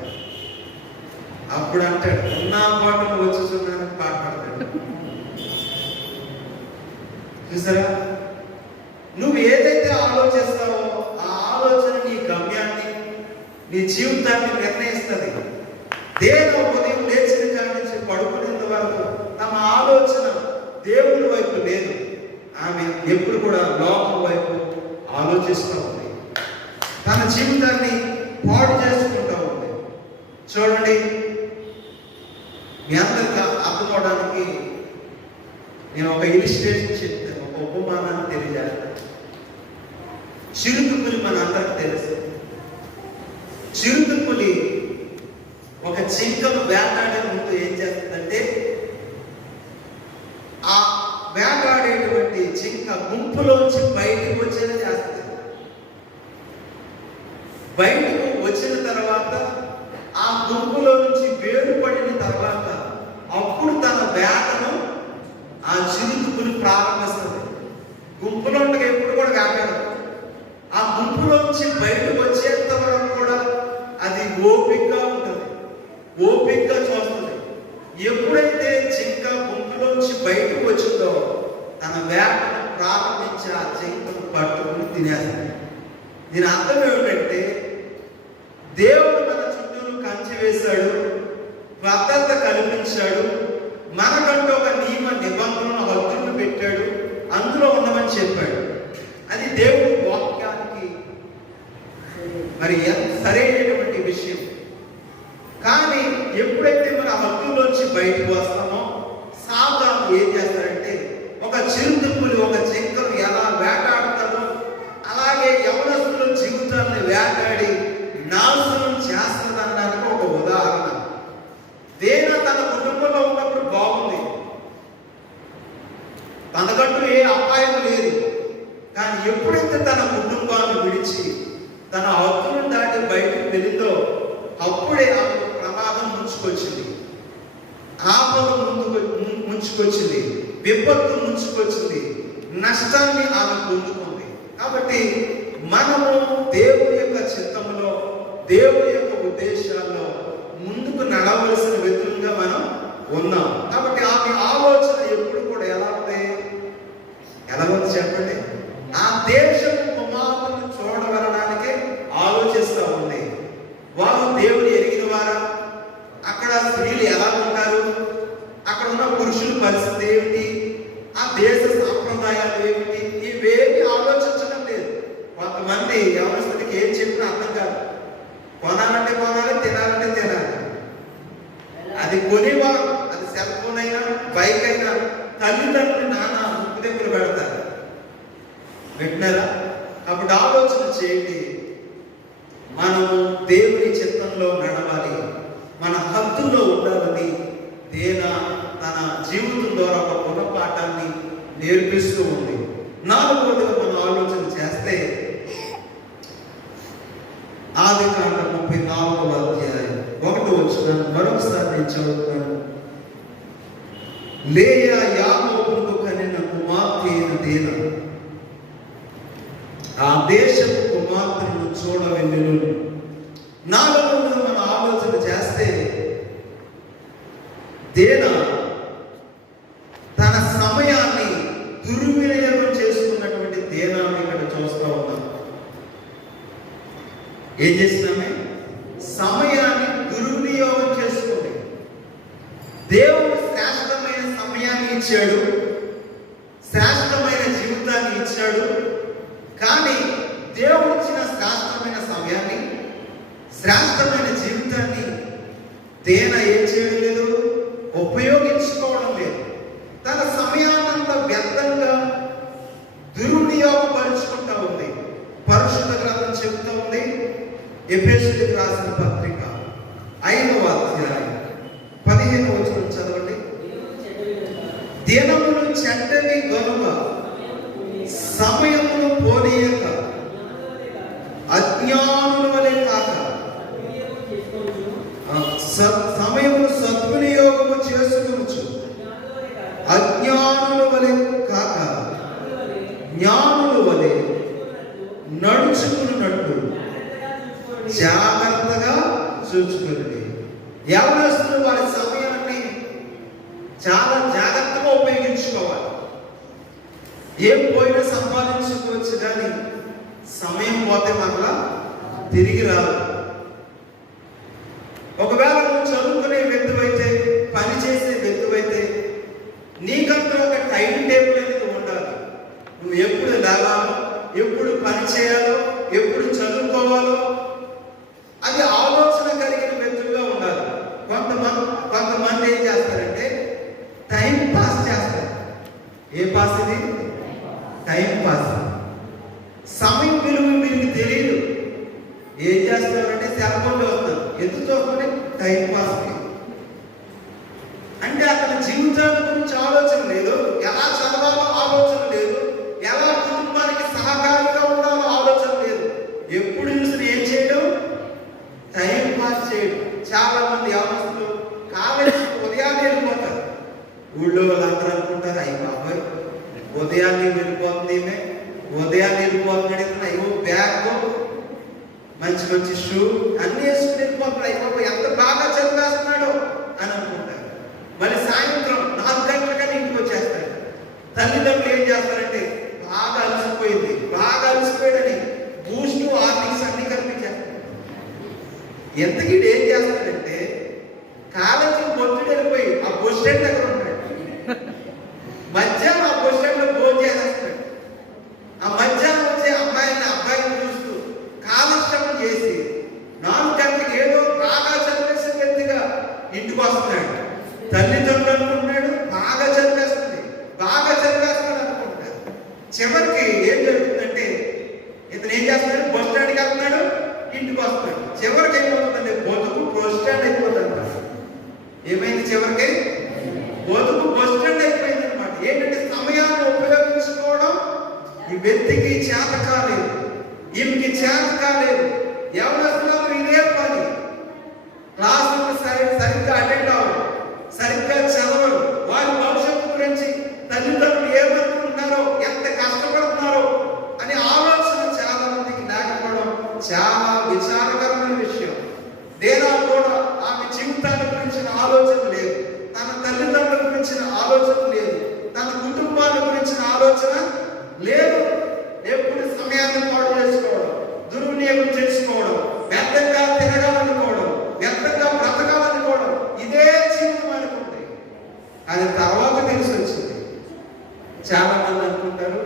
అప్పుడు అంటాడు, ఉన్న పాటలు వచ్చేస్తున్నానని పాట పాడతాడు. చూసారా? నువ్వు ఏదైతే ఆలోచిస్తావో ఆ ఆలోచన నీ గమ్యాన్ని, నీ జీవితాన్ని నిర్ణయిస్తుంది. దేవుడు ఉదయం లేచిన కాడి నుంచి పడుకునేంత వరకు తమ ఆలోచన దేవుడి వైపు లేదు. ఆమె ఎప్పుడు కూడా లోకం వైపు ఆలోచిస్తూ ఉంది, తన జీవితాన్ని పాడు చేసుకుంటూ ఉంది. చూడండి, మీ అందరికీ అర్థమవడానికి నేను ఒక ఇలిస్ట్రేషన్ చెప్తాను, ఒక ఉపమానాన్ని తెలియజేస్తాను. చిరుతుపులి మన అందరికి తెలుసు. చిరుతుపులి ఒక జింకను వేటాడే ముందు ఏం చేస్తుందంటే, ఆ వేటాడేటువంటి జింక గుంపులోంచి బయటకు వచ్చేలా చేస్తుంది. బయటకు వచ్చిన తర్వాత ఆ గుంపులో నుంచి వేరుపడిన తర్వాత అప్పుడు తన వేటను ఆ చిరుతుపులి ప్రారంభిస్తుంది. గుంపులో ఉండగా ఎప్పుడు కూడా వేటాడదు. ఆ గుంపులోంచి బయటకు వచ్చేంత వరకు కూడా అది ఓపికగా ఉంటుంది, ఓపికగా చూస్తుంది. ఎప్పుడైతే జింక గుంపులోంచి బయటకు వచ్చిందో తన వేటను ప్రారంభించి ఆ జింకను పట్టుకుని తినేస్తుంది. దీని అర్థం ఏమిటంటే దేవుడు మన చుట్టూరు కంచె వేశాడు, భద్రత కల్పించాడు, మనకంటూ ఒక నియమ నిబంధనలు హద్దులను పెట్టాడు, అందులో ఉండమని చెప్పాడు. అది దేవుడి వాక్యానికి మరి సరైనటువంటి విషయం. కానీ ఎప్పుడైతే మన హద్దుల్లోంచి బయటకు వస్తామో సాతాను ఏం చేస్తాడంటే ఒక చిరుతుప్పులు ఒక జింకను ఎలా వేటాడుతాడో అలాగే యవనస్తుల జీవితాన్ని వేటాడి నాశనం చేస్తుందనడానికి ఒక ఉదాహరణ. దేన తన కుటుంబంలో ఉన్నప్పుడు బాగుంది, తనకంటూ ఏ అపాయం లేదు. కానీ ఎప్పుడైతే తన కుటుంబాన్ని విడిచి తన హక్కులను దాటి బయటకు వెళ్ళిందో అప్పుడే ఆమెకు ప్రమాదం ముంచుకొచ్చింది, ఆపద ముంచుకొచ్చింది, విపత్తు ముంచుకొచ్చింది, నష్టాన్ని ఆమె పొందుకుంది. కాబట్టి మనము దేవుని యొక్క చిత్తంలో దేవుని యొక్క ఉద్దేశాల్లో ముందుకు నడవలసిన వ్యక్తులుగా మనం ఉన్నాం. కాబట్టి ఆమె ఆలోచన ఎప్పుడు కూడా ఎలా ఉంది, ఎలా ఉంది చెప్పండి? ఆ దేశపు కుమారులను చూడవలడానికే ఆలోచిస్తూ ఉంది. వారు దేవుని ఎరిగిన వారా? అక్కడ స్త్రీలు ఎలా ఉంటారు, అక్కడ ఉన్న పురుషుల పరిస్థితి ఏమిటి, ఆ దేశ సాంప్రదాయాలు ఏమిటి, ఇవేమి ఆలోచించడం లేదు. కొంతమంది యవనస్తుడికి ఏం చెప్పినా అర్థం కాదు. కొనాలంటే కొనాలి, తినాలంటే తినాలి. అది కొనేవారు, అది సెల్ ఫోన్ అయినా బైక్ అయినా తల్లిదండ్రులు నాన్న ముక్కు దగ్గర పెడతారు. పెట్టినారా? అప్పుడు ఆలోచన చేయండి. మనము దేవుని చిత్తంలో నడవాలి, మన హద్దుల్లో ఉండాలని తన జీవితం ద్వారా ఒక గుణపాఠాన్ని నేర్పిస్తూ ఉంది. నాలుగవదిగా మనం ఆలోచన చేస్తే ఆదికాండం 34వ అధ్యాయం 1వ వచనం మరొకసారి నేను చదువుతాను. లేయా యాకోబుకు కనిన కుమార్తె అయిన దీన ఆ దేశపు కుమార్తెను చూడవెళ్ళెను. నాలుగవదిగా మనం ఆలోచన చేస్తే దీన తన సమయాన్ని దుర్వినియోగం చేసుకున్నటువంటి దీనాన్ని ఇక్కడ చూస్తూ ఉన్నాం. ఏం చేసినామే? సమయాన్ని దుర్వినియోగం చేసుకుంది. దేవుడు శ్రేష్టమైన సమయాన్ని ఇచ్చాడు, శ్రేష్టమైన జీవితాన్ని ఇచ్చాడు. కానీ దేవుడు ఇచ్చిన శ్రేష్టమైన సమయాన్ని, శ్రేష్టమైన జీవితాన్ని దేన ఏం చేయడం లేదు, ఉపయోగించుకోవడం లేదు. తన సమయాన్నంతా వ్యర్థంగా దుర్వినియోగపరుచుకుంటూ ఉంది. పరిశుద్ధ గ్రంథం చెబుతూ ఉంది, ఎఫెసీయులకు రాసిన పత్రిక 5వ అధ్యాయం 15వ వచనం చదవండి. దినములు చెడ్డవి గనుక సమయమును పోనీయక అజ్ఞానుల వలె కాక సమయమును సద్వినియోగము చేసుకొనుచు అజ్ఞానుల వలె కాక జ్ఞానుల వలె నడుచుకున్నట్టు జాగ్రత్తగా చూచుకోండి. యవనస్తులు వారి సమయాన్ని చాలా జాగ్రత్తగా ఉపయోగించుకోవాలి. ఏం పోయినా సంపాదించుకోవచ్చు, కానీ సమయం పోతే మరలా తిరిగి రాదు. ఒకవేళ నువ్వు చదువుకునే వ్యక్తివైతే, పని చేసే వ్యక్తివైతే నీకంటూ ఒక టైం టేబుల్ అనేది ఉండాలి. నువ్వు ఎప్పుడు లేవాలో, ఎప్పుడు పని చేయాలో, ఎప్పుడు చదువుకోవాలో అది ఆలోచన కలిగిన వ్యక్తులుగా ఉండాలి. కొంతమంది ఏం చేస్తారంటే టైం పాస్ చేస్తారు. ఏ పాస్ ఇది? Time pass. సమయం విలువ వీరికి తెలియదు. ఏం చేస్తారంటే సెల్ ఫోన్ చూస్తారు. ఎందుకు చూస్తుంటే టైం పాస్. అంటే అతని జీవితాల గురించి ఆలోచన లేదు, ఎలా చదవాలో ఆలోచన లేదు, ఎలా కుటుంబానికి సహకారంగా ఉండాలో ఆలోచన లేదు. ఎప్పుడు చూసిన ఏం చేయడం? టైం పాస్ చేయడం. చాలా మంది యవనస్తులు కాలేజీకి ఉదయాన్నే వెళ్ళిపోతారు. ఊళ్ళో వాళ్ళందరూ అనుకుంటారు, అయ్యి బాబాయ్ ఉదయాన్నే వెళ్ళిపోతుంది, ఉదయాన్నే వెళ్ళిపోతున్నాడు, అయ్యో బ్యాగ్ మంచి మంచి షూ అన్ని వేసుకుని వెళ్ళిపోతున్నాడు, అయ్యో ఎంత బాగా చదివేస్తున్నాడు అని అనుకుంటారు. ఎంతకీ ఏం చేస్తాడంటే కాలేజీ పొద్దుడు వెళ్ళిపోయి ఆ బస్ స్టాండ్ దగ్గర ఉంటాడు. మధ్యాహ్నం ఆ బస్ స్టాండ్ లో భోజనం చేసేస్తాడు. ఆ మధ్యాహ్నం వచ్చే అబ్బాయిని చూస్తూ కాలక్షేపం చేసి 4 గంటలకు ఏదో బాగా చదివేసిన వ్యక్తిగా ఇంటికి వస్తున్నాడు. తల్లిదండ్రులు అనుకుంటున్నాడు బాగా చదివేస్తుంది, బాగా చదివేస్తున్నాడు అనుకుంటున్నాడు. చివరికి ఏం జరుగుతుందంటే ఇతను ఏం చేస్తున్నాడు, బస్ స్టాండ్కి వెళ్తున్నాడు, ఇంటికి వస్తున్నాడు. చివరికి ఏమవుతుందంటే బతుకు బస్ స్టాండ్ అయిపోతుంది. ఏమైంది చివరికి? బతుకు బస్ స్టాండ్ అయిపోయింది అనమాట. ఏంటంటే సమయాన్ని ఉపయోగించుకోవడం ఈ వ్యక్తికి చేత కాలేదు, ఈమెకి చేత కాలేదు. ఎవరు ఇదే పని, క్లాసులకు సరిగ్గా అటెండ్ అవ్వరు, సరిగ్గా చదవరు. వారి భవిష్యత్తు గురించి తల్లిదండ్రులు ఏమనుకుంటున్నారో, ఎంత కష్టపడుతున్నారో అనే ఆలోచన చాలా మందికి లేకపోవడం చాలా విచారకరమైన విషయం. దేనా కూడా ఆమె జీవితాన్ని గురించిన ఆలోచన లేదు, తన తల్లిదండ్రుల గురించిన ఆలోచన లేదు, తన కుటుంబాల గురించిన ఆలోచన లేదు. ఎప్పుడు సమయాన్ని పాడు చేసుకోవడం, దుర్వినియోగం చేసుకోవడం, వ్యర్థంగా తిరగాలనుకోవడం, వ్యర్థంగా బ్రతకాలనుకోవడం, ఇదే జీవితం అనుకుంటే అది తర్వాత తెలిసి వచ్చింది. చాలా మంది అనుకుంటారు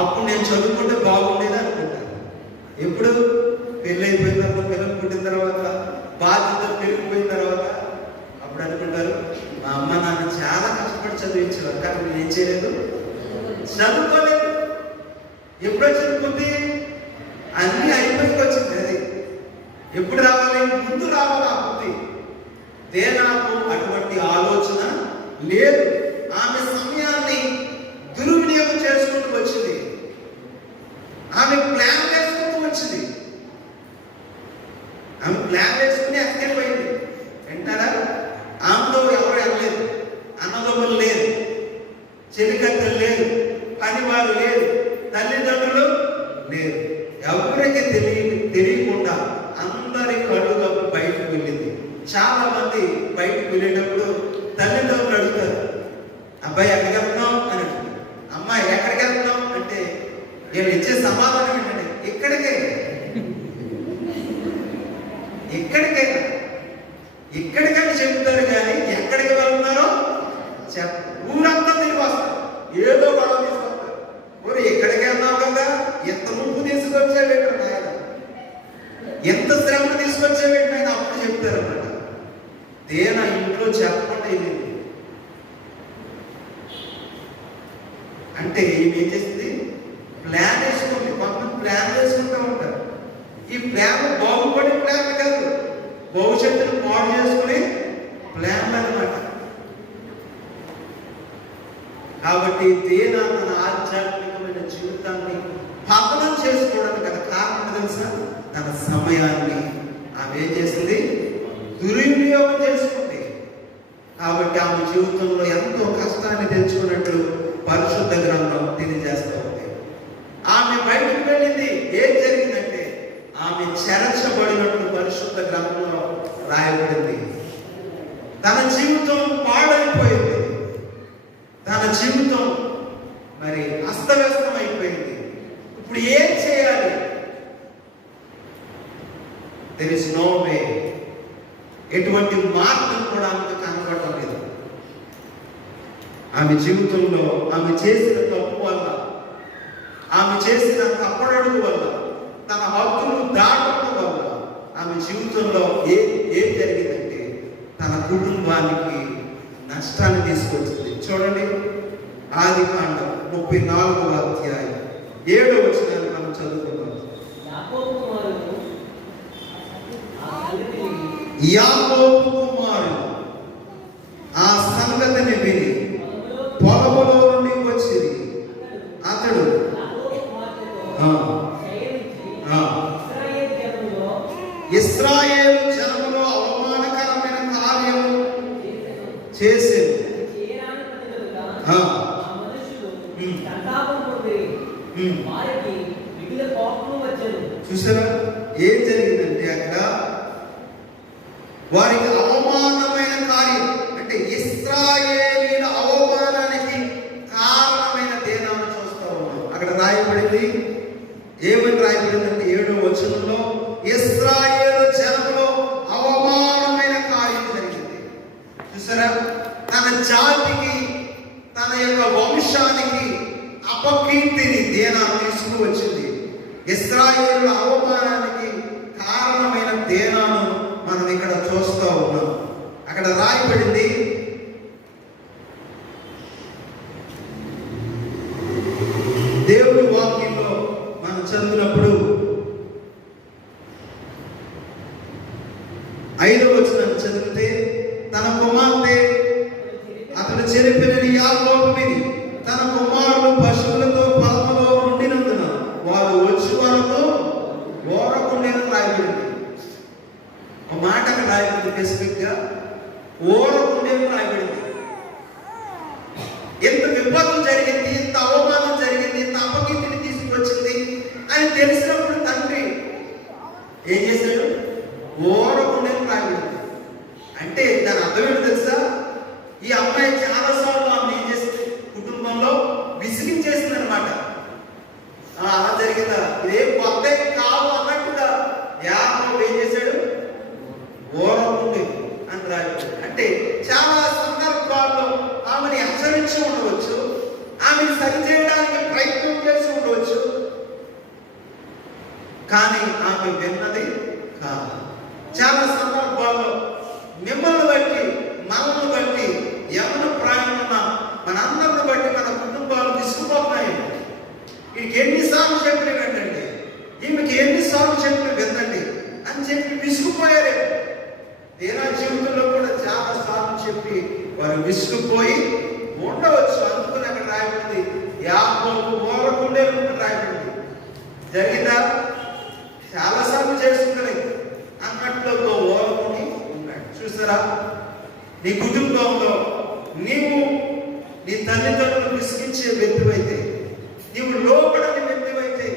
అప్పుడు నేను చదువుకుంటే బాగుండేది అనుకుంటారు. ఎప్పుడు పెళ్ళి అయిపోయిన తర్వాత, పిల్లలు పుట్టిన తర్వాత, బాధ్యతలు పెరిగిపోయిన తర్వాత అప్పుడు అనుకుంటారు మా అమ్మ నాన్న చాలా కష్టపడి చదివించారు కానీ నేను ఏం చేయలేదు, చదువుకోలేదు. ఎప్పుడో చదువుకుంది అన్ని అయిపోయి వచ్చింది. అది ఎప్పుడు రావాలి, ముందు రావాలి ఆ బుద్ధి. దేనాకు అటువంటి ఆలోచన లేదు. ఆమె సమయాన్ని దుర్వినియోగం చేసుకుంటూ వచ్చింది, ఆమె ప్లాన్ వేసుకుంటూ వచ్చింది. ఆమె ప్లాన్ వేసుకుని అక్కడిపోయింది. వింటారా? ఆమెతో ఎవరు వెళ్ళలేదు, అన్నదమ్ములు లేదు, చెలికత్తలు లేదు, పనివారు లేదు, తల్లిదండ్రులు లేదు. ఎవరికి తెలియకుండా అందరి కళ్ళు కప్పు బయటకు వెళ్ళింది. చాలా మంది బయటకు వెళ్ళేటప్పుడు తల్లిదండ్రులు అడుగుతారు, అబ్బాయి ఎక్కడికి వెళ్తున్నాం అని అంటారు, అమ్మాయి ఎక్కడికి వెళ్తున్నాం అంటే నేను ఇచ్చే సమాధానం ఏంటంటే ఇక్కడికని చెబుతారు కానీ ఎక్కడికి వెళ్తున్నారో ఊరంతా తిరిగి వస్తారు, ఏదో గొడవ తీసుకొస్తారు. ఊరు ఎక్కడికి వెళ్తున్నావు కదా, ఎంత ముందు తీసుకొచ్చేవేంటి నాయన, ఎంత శ్రమ తీసుకొచ్చేవేంటి ఆయన అప్పుడు చెప్తారు అన్నమాట. దేనా ఇంట్లో చెప్పకుండా వెళ్ళింది అంటే ఏం చేసింది, ప్లాన్ వేసుకుంది. కొంతమంది ప్లాన్ వేసుకుంటూ ఉంటారు. ఈ ప్లాన్ బాగుపడే ప్లాన్ కాదు, భవిష్యత్తును పాడు చేసుకునే ప్లాన్ అన్నమాట. కాబట్టి దేనా తన ఆధ్యాత్మికమైన జీవితాన్ని పతనం చేసుకోవడానికి గల కారణం తెలుసా, తన సమయాన్ని ఆమె ఏం చేసింది, దుర్వినియోగం చేసుకుంది. కాబట్టి ఆమె జీవితంలో ఎంతో కష్టాన్ని తెచ్చుకున్నట్లు పరిశుద్ధ గ్రంథం తెలియజేస్తూ ఉంది. ఆమె బయటకు వెళ్ళింది, ఏం జరిగిందంటే ఆమె చెరచబడినట్లు పరిశుద్ధ గ్రంథంలో రాయబడింది. తన జీవితం పాడైపోయింది, తన జీవితం మరి అస్తవ్యస్తం అయిపోయింది. ఇప్పుడు ఏం చేయాలి? There is no way. ఎటువంటి మార్గం కూడా ఆమెకు కనపడటం లేదు. ఆమె జీవితంలో ఆమె చేసిన తప్పు వల్ల, ఆమె చేసిన తప్పడడుగు వల్ల, తన హక్కులు దాటడం వల్ల ఆమె జీవితంలో ఏం జరిగిందంటే తన కుటుంబానికి నష్టాన్ని తీసుకొచ్చింది. చూడండి, ఆదికాండం 34వ అధ్యాయం 7వ వచనాన్ని మనం చదువుకుందాం. యాకోబు కుమారులు ఆ సంగతిని విని పొలములో నుండి వచ్చింది. అతడు ఇశ్రాయేలు జనములో అవమానకరమైన కార్యము చేసేది. చూసారా ఏం జరిగిందంటే అక్కడ వారికి అవమానమైన కార్యం అంటే ఇశ్రాయేలీల అవమానానికి కారణమైన దేనాన్ని చూస్తూ ఉన్నాం. అక్కడ రాయబడింది, ఏమని రాయబడిందంటే 7వ వచనంలో ఇశ్రాయేలు చూసారా, తన జాతికి, తన యొక్క వంశానికి అపకీర్తిని దేనా తీసుకు వచ్చింది. ఇశ్రాయేలు అవమానానికి కారణమైన దేనాను మనం ఇక్కడ చూస్తూ ఉన్నాం. అక్కడ రాయబడింది, దేవుడి వాక్యంలో మనం చదివినప్పుడు 5వ వచనం చదివితే, తన కుమార్తె అతడు చెరిపినని యాకోబు విని తన కుమారుడు పశువులతో పొలములో ఉండినందున వారు వచ్చి వారితో ఓరకుండేను రాయబడింది. ఒక మాట అక్కడ రాయబడింది, స్పెసిఫిక్ గా ఓరకుండేను రాయబడింది. ఎంత విపత్తు జరిగింది, ఇంత అవమానం జరిగింది, ఇంత అపకీర్తిని తీసుకువచ్చింది అని తెలిసినప్పుడు తండ్రి ఏం చేశాడు? ఓరకుండేను రాయబడింది. అంటే దాని అర్థం ఏంటో తెలుసా? ఈ అమ్మాయి చాలాసార్లు ఆమె ఏం చేసింది? కుటుంబంలో విసిగించేసింది అనమాట. అలా జరిగిందా? ఇదే కొత్త కాదు అన్నట్టుగా యాకోబు ఏం చేశాడు? ఓరకుండే అని రాయబడింది. అంటే చాలా సందర్భాల్లో ఆమెని హెచ్చరించి ఉండవచ్చు, ఆమెను సరిచేయడానికి ప్రయత్నం చేసి ఉండవచ్చు, కానీ ఆమె విన్నది కాదు. చాలా సందర్భాల్లో మిమ్మల్ని బట్టి, మనల్ని బట్టి, ఎవరి ప్రాయం ఉన్న మనందరిని బట్టి మన కుటుంబాలు విసుకుపోతున్నాయి. వీడికి ఎన్నిసార్లు చెప్పిన వినండి, ఈమెకి ఎన్నిసార్లు చెప్పిన వినండి అని చెప్పి విసుకుపోయారే. తీరా జీవితంలో కూడా చాలా సార్లు చెప్పి వారు విసుకుపోయి ఉండవచ్చు. అందుకని అక్కడ రాయబడింది, యాకోబు ఓరకుండే రాయబడింది. జరిగిందా? చాలాసార్లు చేస్తుంది అన్నట్లు ఓరకుని ఉన్నాడు. చూసారా, నీ కుటుంబంలో నీవు నీ తల్లిదండ్రులు విసిగించే వ్యక్తివైతే, నీవు లోపడని వ్యక్తివైతే,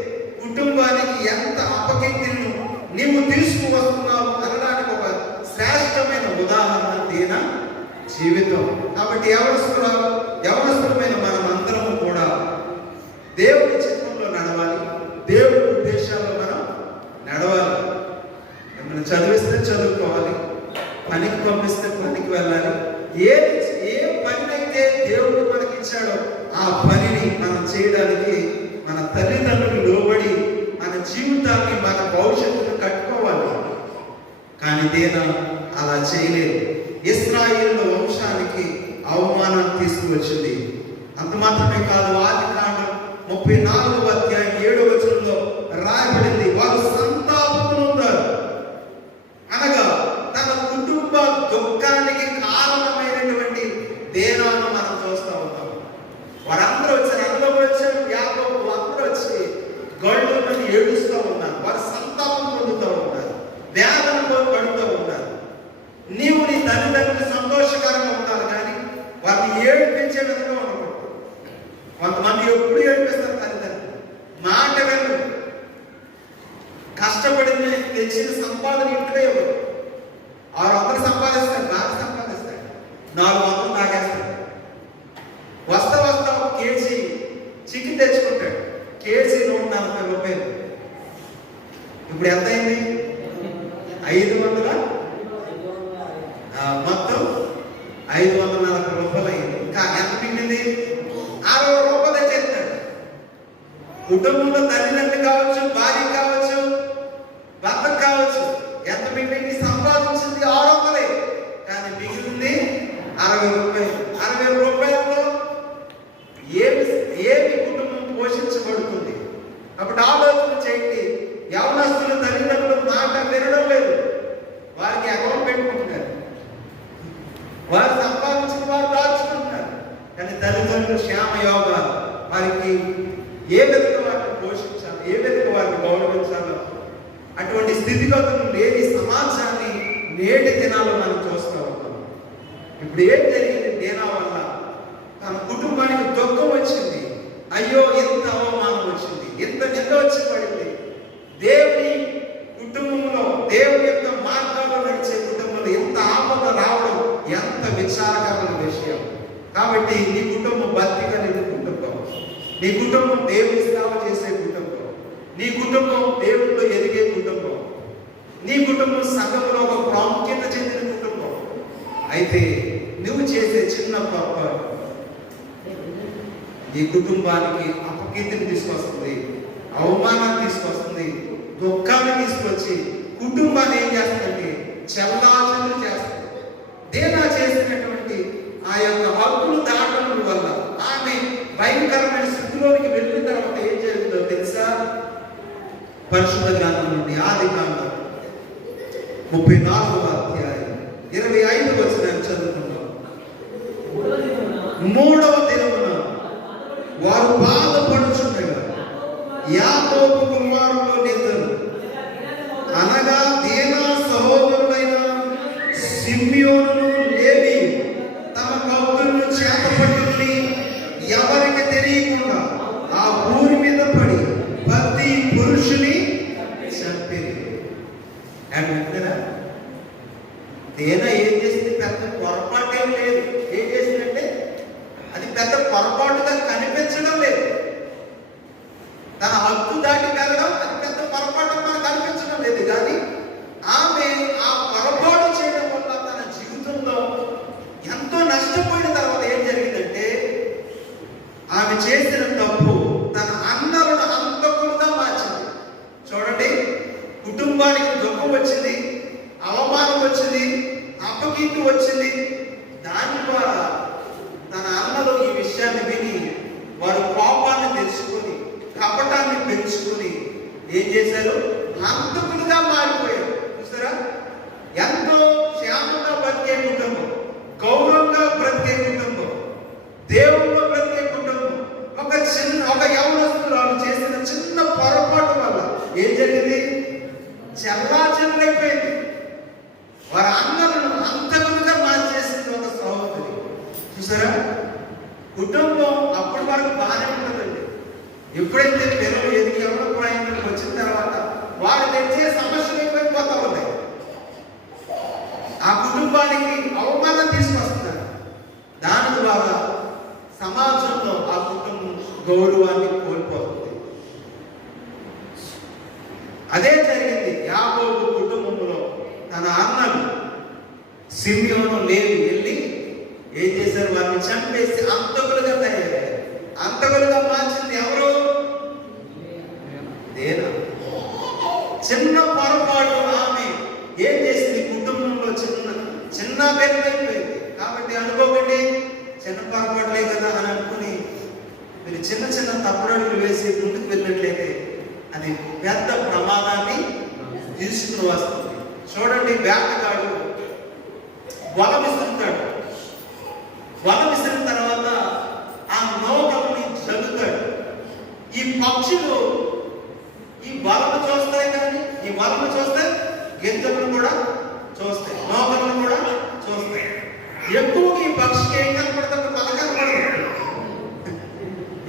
కుటుంబానికి ఎంత అపకీర్తిని నీవు తీసుకువస్తున్నావు అనడానికి ఒక శ్రేష్టమైన ఉదాహరణ దీన జీవితం. కాబట్టి యవనస్తులమైన మనం అందరము కూడా దేవుడి చిత్తంలో నడవాలి, దేవుడి ఉద్దేశాల్లో మనం నడవాలి. మిమ్మల్ని చదివిస్తే చదువుకోవాలి, పనికి పంపిస్తే పనికి వెళ్ళాలి. ఏ పనినైతే దేవుడు మనకి ఇచ్చాడో ఆ పనిని మనం చేయడానికి మన తల్లిదండ్రులు లోబడి మన జీవితాన్ని, మన భవిష్యత్తును కట్టుకోవాలి. కానీ దేనా అలా చేయలేదు. ఇశ్రాయేలు వంశానికి అవమానాన్ని తీసుకువచ్చింది. అంత మాత్రమే కాదు, ఆదికాండం 34వ అధ్యాయం 7వ వచనంలో రాయబడింది, వారు సంతాపములు ఉన్నారు. అనగా తన కుటుంబ దుఃఖానికి కారణమైనటువంటి దేనాలను మనం చూస్తూ ఉంటాం. వారందరూ వచ్చారు, అందరూ వచ్చారు, యాకోబు అందరూ వచ్చి గొడ్లు మంది ఏడుస్తూ ఉన్నారు. వారు సంతాపం పొందుతూ ఉన్నారు, వేదన పడుతూ ఉన్నారు. నీవు నీ తల్లిదండ్రులు సంతోషకరంగా ఉండాలి, కానీ వారిని ఏడిపించే విధంగా ఉండకూడదు. కొంతమంది ఎప్పుడు ఏడిపిస్తారు తల్లిదండ్రులు, మాట వినరు. కష్టపడింది తెచ్చిన సంపాదన ఇంట్లో ఇవ్వరు. 600 సంపాదిస్తాడు, బాగా సంపాదిస్తాడు, 400 తాగేస్తాడు. వస్తా ఒక కేజీ చికెన్ తెచ్చుకుంటాడు, కేజీ 140 రూపాయలు. ఇప్పుడు ఎంత అయింది? 500, మొత్తం 540 రూపాయలు అయింది. ఇంకా ఎంత పిండింది? 60 రూపాయలు తెచ్చేస్తాడు. కుటుంబంలో తల్లిదండ్రులు కావచ్చు, భార్య కావచ్చు, భర్త కావచ్చు, ఎంత పిండింది? సంపాదించింది 600, కానీ మిగిలింది 60 రూపాయలు. 60 రూపాయలతో ఏమి కుటుంబం పోషించబడుతుంది? అప్పుడు ఆలోచన చేయండి. యవనస్తులు తల్లిదండ్రులు మాట వినడం లేదు, వారికి అకౌంట్ పెట్టుకుంటున్నారు, వారు సంపాదించిన వారు దాచుకుంటున్నారు. కానీ తల్లిదండ్రులు క్షేమయోగా వారికి ఏ విధంగా వారిని పోషించాలి, ఏ విధంగా వారిని గౌరవించాలో అటువంటి స్థితిగతులు లేని సమాజాన్ని నేటి దినాల్లో మనం చూస్తూ ఉంటాం. ఇప్పుడు ఏం జరిగింది? దేనా వల్ల తన కుటుంబానికి దుఃఖం వచ్చింది. అయ్యో, ఎంత అవమానం వచ్చింది, ఎంత నింద వచ్చి పడింది. దేవుని కుటుంబంలో, దేవుని యొక్క మార్గాల్లో నడిచే కుటుంబంలో ఎంత ఆపద రావడం ఎంత విచారకరమైన విషయం. కాబట్టి నీ కుటుంబం భక్తి కలిగిన కుటుంబం, నీ కుటుంబం దేవుని సేవ చేసే కుటుంబం, నీ కుటుంబం దేవుడిలో ఎదిగే కుటుంబం, నీ కుటుంబం సంఘంలో ఒక ప్రాముఖ్యత చెందిన కుటుంబం అయితే నువ్వు చేసే చిన్న పొరపాటు ఈ కుటుంబానికి అపకీర్తిని తీసుకొస్తుంది, అవమానాన్ని తీసుకొస్తుంది, దుఃఖాన్ని తీసుకొచ్చి కుటుంబాన్ని ఏం చేస్తుందంటే చెల్లాచెల్లు చేస్తుంది. దేనా చేసినటువంటి ఆ యొక్క హక్కులు దాటడం వల్ల ఆమె భయంకరమైన స్థితిలోనికి వెళ్ళిన తర్వాత ఏం జరుగుతుందో తెలుసా? పరిశుద్ధ గ్రంథం నుండి ఆదికాండం 34వ అధ్యాయం 25వ వచనాన్ని చదువుకున్నాం. 3వ దినమున వారు బాధపడుచుండగా యాకోబు కుమారులు నిద్రలు అనగా దీనా సహోదరులైన సిమ్యోను లేవి తమ కౌగులను చేతపట్టుకుని ఎవరికి తెలియకుండా ఆ ఊరి మీద పడి ప్రతి పురుషుని చంపిరి. అంటారా? తేనా ఏం చేసింది? పెద్ద పొరపాటు ఏం లేదు. ఏం చేసిందంటే అది పెద్ద పొరపాటుగా కనిపించడం లేదు. తన హక్కు దాటి వెళ్ళడం అది పెద్ద పొరపాటు మనకు కనిపించడం లేదు. కానీ ఆమె ఆ పొరపాటు చేయడం వల్ల తన జీవితంలో ఎంతో నష్టపోయిన తర్వాత ఏం జరిగిందంటే ఆమె చేసిన తప్పు తన అన్నలను అంతకులుగా మార్చింది. చూడండి, కుటుంబానికి దుఃఖం వచ్చింది, అవమానం వచ్చింది, అపకీర్తి వచ్చింది. దాని ద్వారా తన అన్నలు ఈ విషయాన్ని విని వారు కోపాన్ని తెలుసుకొని కపటాన్ని పెంచుకొని ఏం చేశారు? హంతకులుగా మారిపోయారు. చూసారా? ఎంతో క్షేమంగా బ్రతికే కుటుంబం, గౌరవంగా బ్రతికే కుటుంబం, దేవుల్లో బ్రతికే కుటుంబం ఒక యవనస్తురాలు చేసిన చిన్న పొరపాటు వల్ల ఏం జరిగింది? చెల్లాచెల్లైపోయింది. వారి అన్నలను హంతకులుగా మార్చేసింది ఒక సహోదరి. చూసారా? కుటుంబం అప్పటి వరకు బాగానే ఉంటుందండి. ఎప్పుడైతే పిల్లలు ఎదిగి ఎవరో ప్రయాణానికి వచ్చిన తర్వాత వారు తెచ్చే సమస్యలు ఎక్కువైపోతా ఉన్నాయి. ఆ కుటుంబానికి అవమానం తీసుకొస్తున్నారు. దాని ద్వారా సమాజంలో ఆ కుటుంబం గౌరవాన్ని కోల్పోతుంది. అదే జరిగింది యాకోబు కుటుంబంలో. తన అన్నలు సిమ్యోను లేవి వెళ్ళి ఏం చేశారు? వారిని చంపేసి అంతకులుగా తయారయ్యారు. అంతకులుగా మార్చింది ఎవరు? దేనా. చిన్న పొరపాటు ఆమె ఏం చేసింది? కుటుంబంలో చిన్న బెల్లైపోయింది. కాబట్టి అనుకోకండి, చిన్న పొరపాటులే కదా అని అనుకుని మీరు చిన్న చిన్న తప్పుడులు వేసి ముందుకు వెళ్ళినట్లయితే అది పెద్ద ప్రమాదాన్ని తీసుకుని వస్తుంది. చూడండి, వేటగాడు వల విసురుతాడు. వల విసిరిన తర్వాత ఆ నౌకల్ని జల్లుతాడు. ఈ పక్షులు ఈ వలను చూస్తాయి, కానీ ఈ వలను చూస్తే గింజలను కూడా చూస్తాయి, నౌకలను కూడా చూస్తాయి. ఎక్కువగా ఈ పక్షికి ఏం కనపడుతుంది? వల కనపడదు.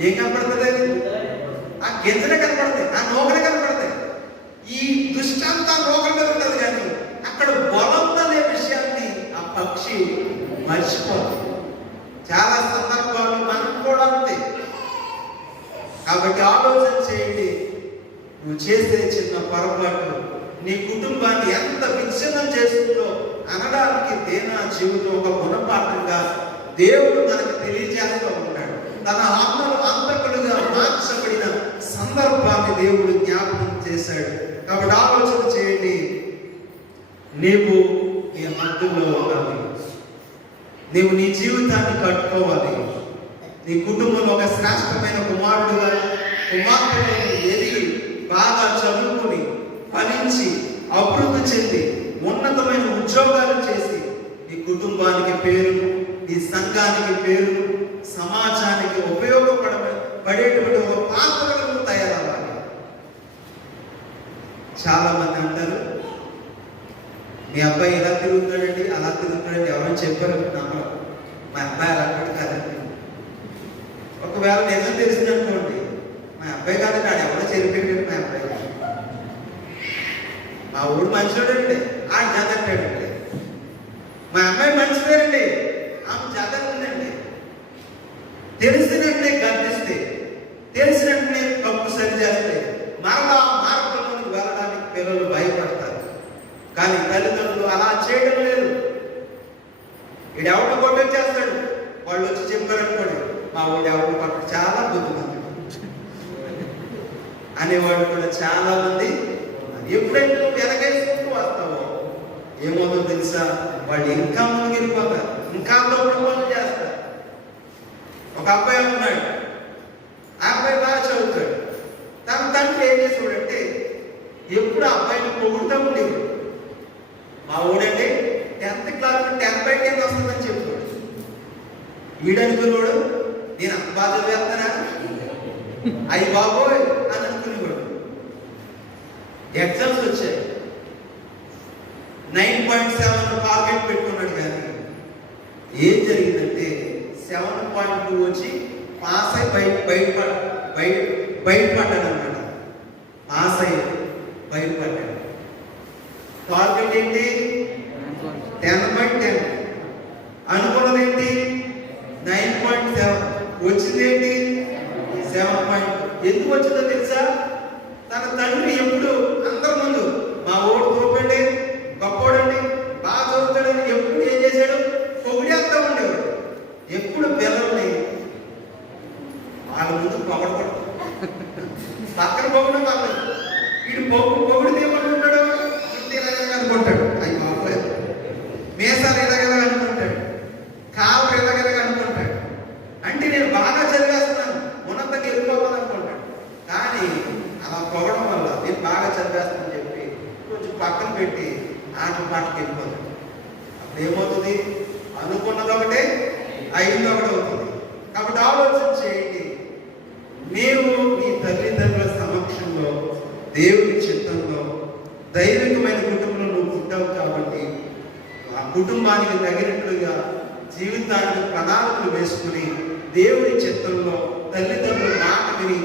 ఏం కనపడుతుంది? ఆ గింజలే కనపడతాయి, ఆ నౌకలే కనపడతాయి. ఈ దృష్టాంతా నౌకల మీద ఉంటుంది, కానీ అక్కడ వలందనే విషయాన్ని ఆ పక్షి మర్చిపోతుంది. చాలా సందర్భాలు మనం కూడా అంతే. కాబట్టి ఆలోచన చేయండి, నువ్వు చేసే చిన్న పొరపాటు నీ కుటుంబాన్ని ఎంత విచ్ఛిన్నం చేస్తుందో అనడానికి దేనా జీవితం ఒక గుణపాఠంగా దేవుడు మనకు తెలియజేస్తూ ఉంటాడు. తన ఆత్మలు అంతకులుగా మార్చబడిన సందర్భాన్ని దేవుడు జ్ఞాపకం చేశాడు. కాబట్టి ఆలోచన చేయండి, నీవు నీ హద్దుల్లో ఉండాలి. నీవు నీ జీవితాన్ని కట్టుకోవాలి. నీ కుటుంబంలో ఒక శ్రేష్టమైన కుమారుడుగా కుమార్తెగా ఎదిగి బాగా చదువుకుని ఫలించి అభివృద్ధి చెంది ఉన్నతమైన ఉద్యోగాలు చేసి నీ కుటుంబానికి పేరు, నీ సంఘానికి పేరు, సమాజానికి ఉపయోగపడేటువంటి ఒక పాత్రలు తయారవ్వాలి. చాలా మంది అంటారు, మీ అబ్బాయి ఇలా తిరుగుతాడండి, అలా తిరుగుతాడండి. ఎవరైనా చెప్పారు? నమ్మరు. మా అబ్బాయి అలాంటి కాదండి. ఒకవేళ నిజం తెలిసిందనుకోండి, మా అబ్బాయి కాదు, కాదు ఎవరో చెరిపోయాడు. మా అబ్బాయి మా ఊరు మంచివాడండి, ఆ చదవండి. మా అమ్మాయి మంచిదేనండి, ఆమె చదవండి. తెలిసినట్లే గర్తిస్తే, తెలిసినట్లే తప్పు సరి చేస్తే మరలా మార్గంలోకి వెళ్ళడానికి పిల్లలు భయపడతారు. కానీ తల్లిదండ్రులు అలా చేయడం లేదు. వీడు ఎవరిని కొట్టొచ్చేస్తాడు. వాళ్ళు వచ్చి చెప్పారనుకోండి, మా వాడు ఎవరిని కొట్టడు, చాలా బుద్ధిమంతుడు అనేవాడు కూడా చాలా మంది. ఎప్పుడైతే నువ్వు వెనకేసుకుంటూ వస్తావో ఏమవుతుందో తెలుసా, వాళ్ళు ఇంకా ముందుకు వెళ్ళిపోతారు, ఇంకా తప్పుడు పనులు చేస్తారు. ఒక అబ్బాయి ఉన్నాడు, ఆ అబ్బాయి బాగా చదువుతాడు. తన తండ్రి ఏం చేసాడంటే ఎప్పుడు ఆ అబ్బాయిని పొగుడుతూ ఉండేవాడు. మా ఊడండి 10th క్లాస్ 10/10 వస్తుందని చెప్పాడు. వీడనుకున్నాడు నేను అంత బాగా చదివేస్తానా, అయ్యి బాబోయ్ అని అనుకునేవాడు. ఎగ్జామ్స్ వచ్చాయి, 9.7 టార్గెట్ పెట్టుకున్నాడు. కానీ ఏం జరిగిందంటే 7.2 వచ్చి పాస్ అయి బయటపడ్డాడు అనమాట. పాస్ అయ్యి బయటపడ్డాడు. టార్గెట్ ఏంటి 10/10, అనుకున్నది ఏంటి 9.7, వచ్చింది ఏంటి 7. ఎందుకు వచ్చిందో తెలుసా, తన తండ్రి ఎప్పుడు అందరి ముందు మా ఓడు తోపండి, గొప్పోడండి, బాగా చదువుతాడని ఎప్పుడు ఏం చేశాడు, పొగిడేస్తా ఉండేవాడు. ఎప్పుడు పిల్లల్ని వాళ్ళ ముందు పొగడకూడదు, పక్కన పొగడం పక్కన. వీడు పొగిడితే ఏమంటుంటాడు, అనుకుంటాడు, అవి మాట్లాడు, మీసాలు ఇలాగెలా అనుకుంటాడు, కాళ్ళు ఇలాగెలా అనుకుంటాడు. అంటే నేను బాగా చదివేస్తున్నాను, ఉన్నతంగా వెళ్ళిపోవాలి అనుకుంటాడు. కానీ అలా పొగడం వల్ల నేను బాగా చదివేస్తానని చెప్పి కొంచెం పక్కన పెట్టి పాటకి వెళ్ళిపోతాడు. అప్పుడు ఏమవుతుంది, అనుకున్నది ఒకటే అయింది ఒకటి అవుతుంది. కాబట్టి ఆలోచన చేయండి, నీవు నీ తల్లిదండ్రుల సమక్షంలో దేవుని చిత్తంలో దైవికమైన కుటుంబంలో నువ్వు పుట్టావు. కాబట్టి ఆ కుటుంబానికి తగినట్లుగా జీవితానికి ప్రణాళికలు వేసుకుని దేవుని చిత్తంలో తల్లిదండ్రుల మాట విని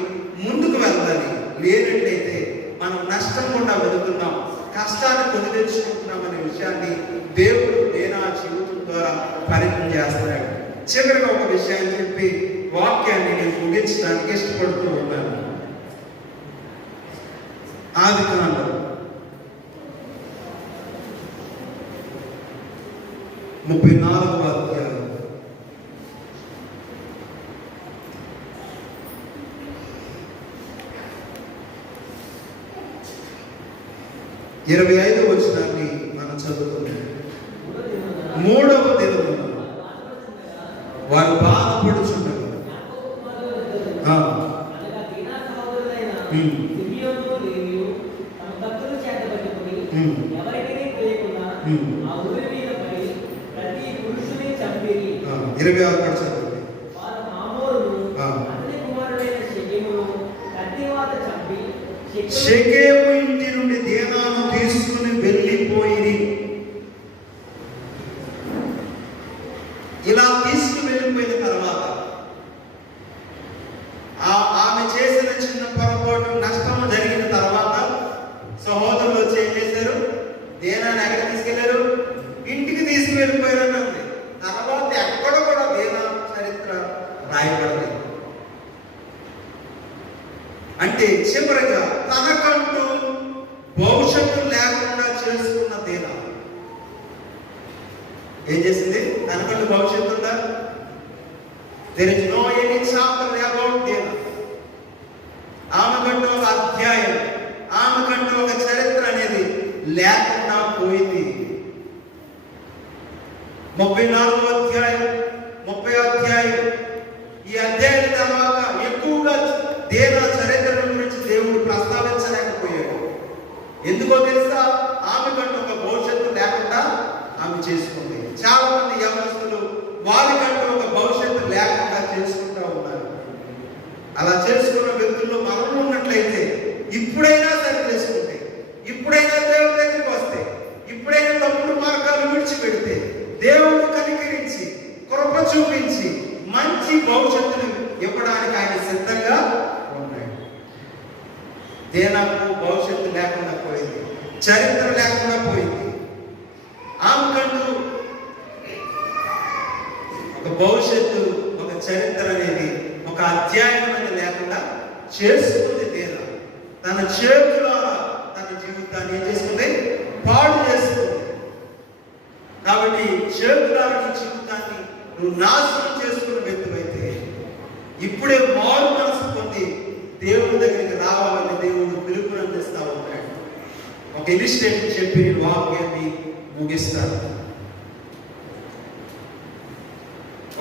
ముందుకు వెళ్ళాలి. లేనట్లయితే మనం నష్టం కూడా వెళుతున్నాం, కష్టాన్ని కొని తెచ్చుకుంటున్నాం అనే విషయాన్ని దేవుడు నా జీవితం ద్వారా పరిచయం చేస్తున్నాడు. చివరిగా ఒక విషయాన్ని చెప్పి వాక్యాన్ని నేను ముగించడానికి ఇష్టపడుతూ ఉన్నాను. ఆదికాండం 34వ అధ్యాయం 25వ వచనాన్ని మనం చదువుతున్నాం. 3వ దినమున వారు బాధపడుచుండగా షెకెము ఇంటి నుండి దీనాను తీసుకుని వెళ్ళిపోయి, ఇలా తీసుకుని వెళ్ళిపోయిన తర్వాత ఆమె చేసిన చిన్న పొరపాటు నష్టం జరిగిన తర్వాత సహోదరులు వచ్చి ఏం చేశారు, దేనాన్ని ఎక్కడ తీసుకెళ్లారు, ఇంటికి తీసుకువెళ్ళిపోయారు అన్నది. తర్వాత ఎక్కడ కూడా దేనా చరిత్ర రాయబడలేదు. అంటే చివరిగా తనకంటూ భవిష్యత్తు లేకుండా చేసుకున్న దేనా ఏం చేసింది, తనకంటూ భవిష్యత్తు ఉందా, there is no any chapter about Dena. ఆమెకంటూ ఒక అధ్యాయం, ఆమెకంటూ ఒక చరిత్ర అనేది లేకుండా పోయింది. 34వ అధ్యాయం 30వ అధ్యాయం, ఈ అధ్యాయం తర్వాత ఎక్కువగా దేనా చరిత్ర గురించి దేవుడు ప్రస్తావించలేకపోయాడు. ఎందుకో తెలుసా, ఆమెకంటూ ఒక భవిష్యత్తు లేకుండా ఆమె చేసుకుంది. చాలా మంది యవనస్తులు వారికంటూ ఒక భవిష్యత్తు లేకుండా చేసుకుంటూ ఉన్నారు. అలా చేసుకున్న వ్యక్తుల్లో మనం ఉన్నట్లయితే ఇప్పుడైనా సరి చేసుకుంటే, ఇప్పుడైనా దేవుడి దగ్గరికి వస్తే, ఇప్పుడైనా తప్పుడు మార్గాలు విడిచిపెడితే దేవుడు కనికరించి కృప చూపించి మంచి భవిష్యత్తును ఇవ్వడానికి ఆయన సిద్ధంగా ఉన్నాడు. దేనాకు భవిష్యత్తు లేకుండా పోయింది, చరిత్ర లేకుండా పోయింది. ఆమెకంటూ ఒక భవిష్యత్తు, ఒక చరిత్ర అనేది, ఒక అధ్యాయం అనేది లేకుండా చేసుకుంది. దేనా తన చేతుల తన జీవితాన్ని ఏం చేసుకుంది, పాడు చేసుకుంది. కాబట్టి చేతుల జీవితం నువ్వు నాశనం చేసుకున్న వ్యక్తివైతే ఇప్పుడే మారు మనసు పొంది దేవుడి దగ్గరికి రావాలని దేవుడు పిలుపుని అందిస్తా ఉన్నాడు. ఒక ఇలిస్ట్రేషన్ చెప్పి నేను వాక్యాన్ని ముగిస్తాను.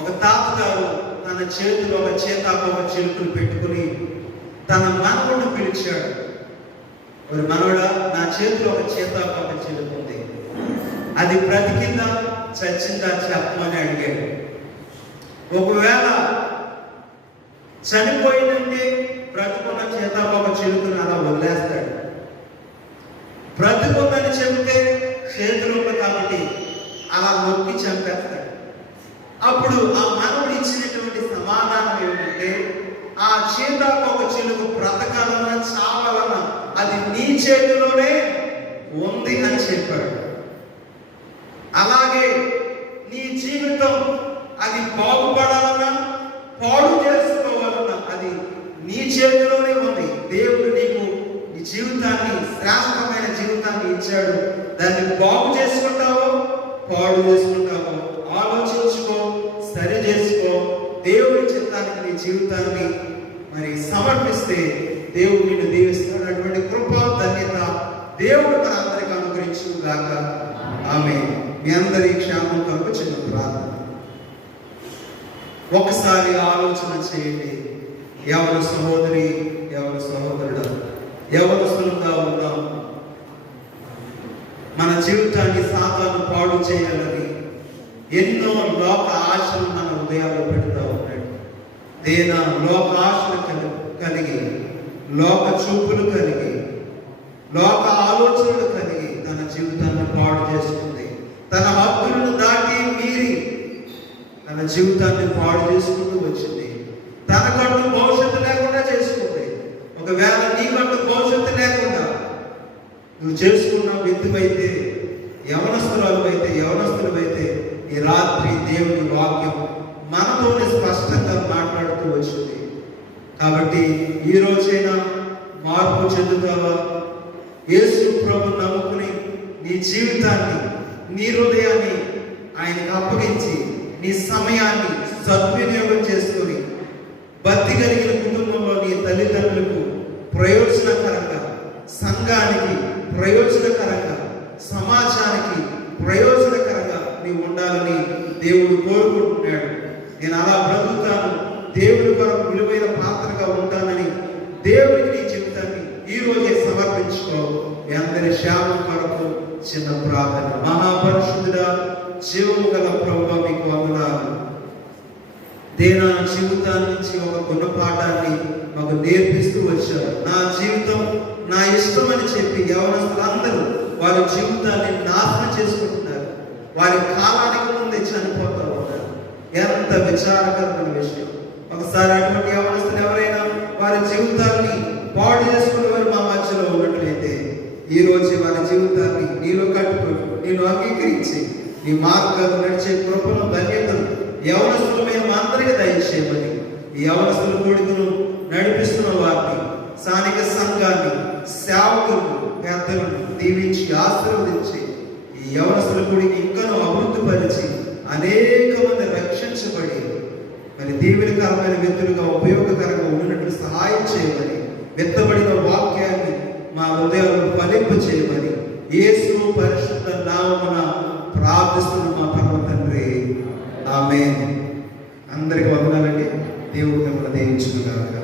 ఒక తాతగారు తన చేతిలో ఒక చేతాకోక చిలుకలు పెట్టుకుని తన మనవడిని పిలిచాడు. ఒక మనవడా, నా చేతిలో ఒక చేతాకోక చిలుక ఉంది, అది బ్రతికిందా చచ్చిందా చెప్పమని అడిగాడు. ఒకవేళ చనిపోయిందంటే బ్రతుకున్న చేతాకోక చిలుకను అలా వదిలేస్తాడు. బ్రతుకుందని చెబితే చేతులు కాబట్టి అలా నొక్కి చంపేస్తాడు. అప్పుడు ఆ మనవుడు ఇచ్చినటువంటి సమాధానం ఏమిటంటే, ఆ చేతాకోక చిలుక బ్రతకాలన్నా చావాలన్నా అది నీ చేతిలోనే ఉంది అని చెప్పాడు. అలాగే నీ జీవితం అది బాగుపడాలన్నా పాడు చేసుకోవాలన్నా అది నీ చేతిలోనే ఉంది. దేవుడు నీకు నీ జీవితాన్ని, శ్రేష్టమైన జీవితాన్ని ఇచ్చాడు. దాన్ని బాగు చేసుకుంటావో పాడు చేసుకుంటావో ఆలోచించుకో, సరి చేసుకో. దేవుడి చిత్తానికి నీ జీవితాన్ని మరి సమర్పిస్తే దేవుడు నిన్ను దీవిస్తాడు. అటువంటి కృప, ధన్యత దేవుడు మన అందరికి అనుగ్రహించుగాక. ఆమేన్. మీ అందరి క్షేమం కొరకు చిన్న ప్రార్థన. ఒకసారి ఆలోచన చేయండి. ఎవరు సహోదరి, ఎవరు సహోదరుడు, ఎవరు సులువుగా ఉన్నాం. మన జీవితాన్ని సాతాను పాడు చేయాలని ఎన్నో లోక ఆశలు మన హృదయాల్లో పెడతా ఉన్నాడు. లోక ఆశలు కలిగి, లోక చూపులు కలిగి, లోక ఆలోచనలు కలిగి తన జీవితాన్ని పాడు చేసుకుంది. తన హక్కులను దాటి మీరి తన జీవితాన్ని పాడు చేసుకుంటూ వచ్చింది. తనకంటూ భవిష్యత్తు లేకుండా చేసుకుంది. ఒకవేళ నీకంటూ భవిష్యత్తు లేకుండా నువ్వు చేసుకున్న వ్యక్తివైతే, యవనస్తులమైతే ఈ రాత్రి దేవుని వాక్యం మనతోనే స్పష్టంగా మాట్లాడుతూ వచ్చింది. కాబట్టి ఈ రోజైనా మార్పు చెందుతావా? యేసు ప్రభు నమ్ముకుని నీ జీవితాన్ని, నీ హృదయాన్ని ఆయనకు అప్పగించి నీ సమయాన్ని సద్వినియోగం చేసుకొని భక్తి కలిగిన కుటుంబంలో నీ తల్లిదండ్రులకు ప్రయోజనకరంగా, సంఘానికి ప్రయోజనకరంగా, సమాజానికి ప్రయోజనకరంగా నీవు ఉండాలని దేవుడు కోరుకుంటున్నాడు. నేను అలా బ్రతుకుతాను, దేవుడి కొరకు విలువైన పాత్రగా ఉంటానని దేవుడికి నీ జీవితాన్ని ఈ రోజే సమర్పించుకో. మీ అందరి క్షేమం కొరకు చిన్న ప్రార్థన. మహాపరిశుద్ధుడా, జీవము గల ప్రభువా, మీకు వందనాలు. నా జీవితాన్ని నుంచి ఒక గుణపాఠాన్ని మాకు నేర్పిస్తూ వచ్చారు. నా జీవితం నా ఇష్టం అని చెప్పి యవనస్తులందరూ వారి జీవితాన్ని నాశనం చేసుకుంటున్నారు. వారి కాలానికి ముందే చనిపోతూ ఉన్నారు. ఎంత విచారకరమైన విషయం. ఒకసారి అటువంటి యవనస్తులు ఎవరైనా వారి జీవితాన్ని పాడు చేసుకునే వారు మా మధ్యలో ఉన్నట్లయితే ఈ రోజు వారి జీవితాన్ని నీలో కట్టుకొని, నేను అంగీకరించి నీ మార్గాలు నడిచే కృపను, ధన్యతను యవనస్తులమైన మా అందరికీ దయచేయమని, ఈ యవనస్తుల కొడుకును నడిపిస్తున్న వారిని, స్థానిక సంఘాన్ని, సేవకులను, పెద్దలను దీవించి ఆశీర్వదించి ఈ యవనస్తుల కొడుకు ఇంకనూ అభివృద్ధిపరిచి అనేక మంది రక్షించబడి మరి దీవెనకరమైన వ్యక్తులుగా, ఉపయోగకరంగా ఉన్నట్లు సహాయం చేయమని, విత్తబడిన వాక్యాన్ని మా హృదయాలను ఫలింప చేయమని యేసు పరిశుద్ధ నామమున ప్రార్థిస్తున్న మా పరమ తండ్రి. ఆమేన్. అందరికి వందనాలండి. దేవుడు మిమ్మల్ని దీవించుగాక.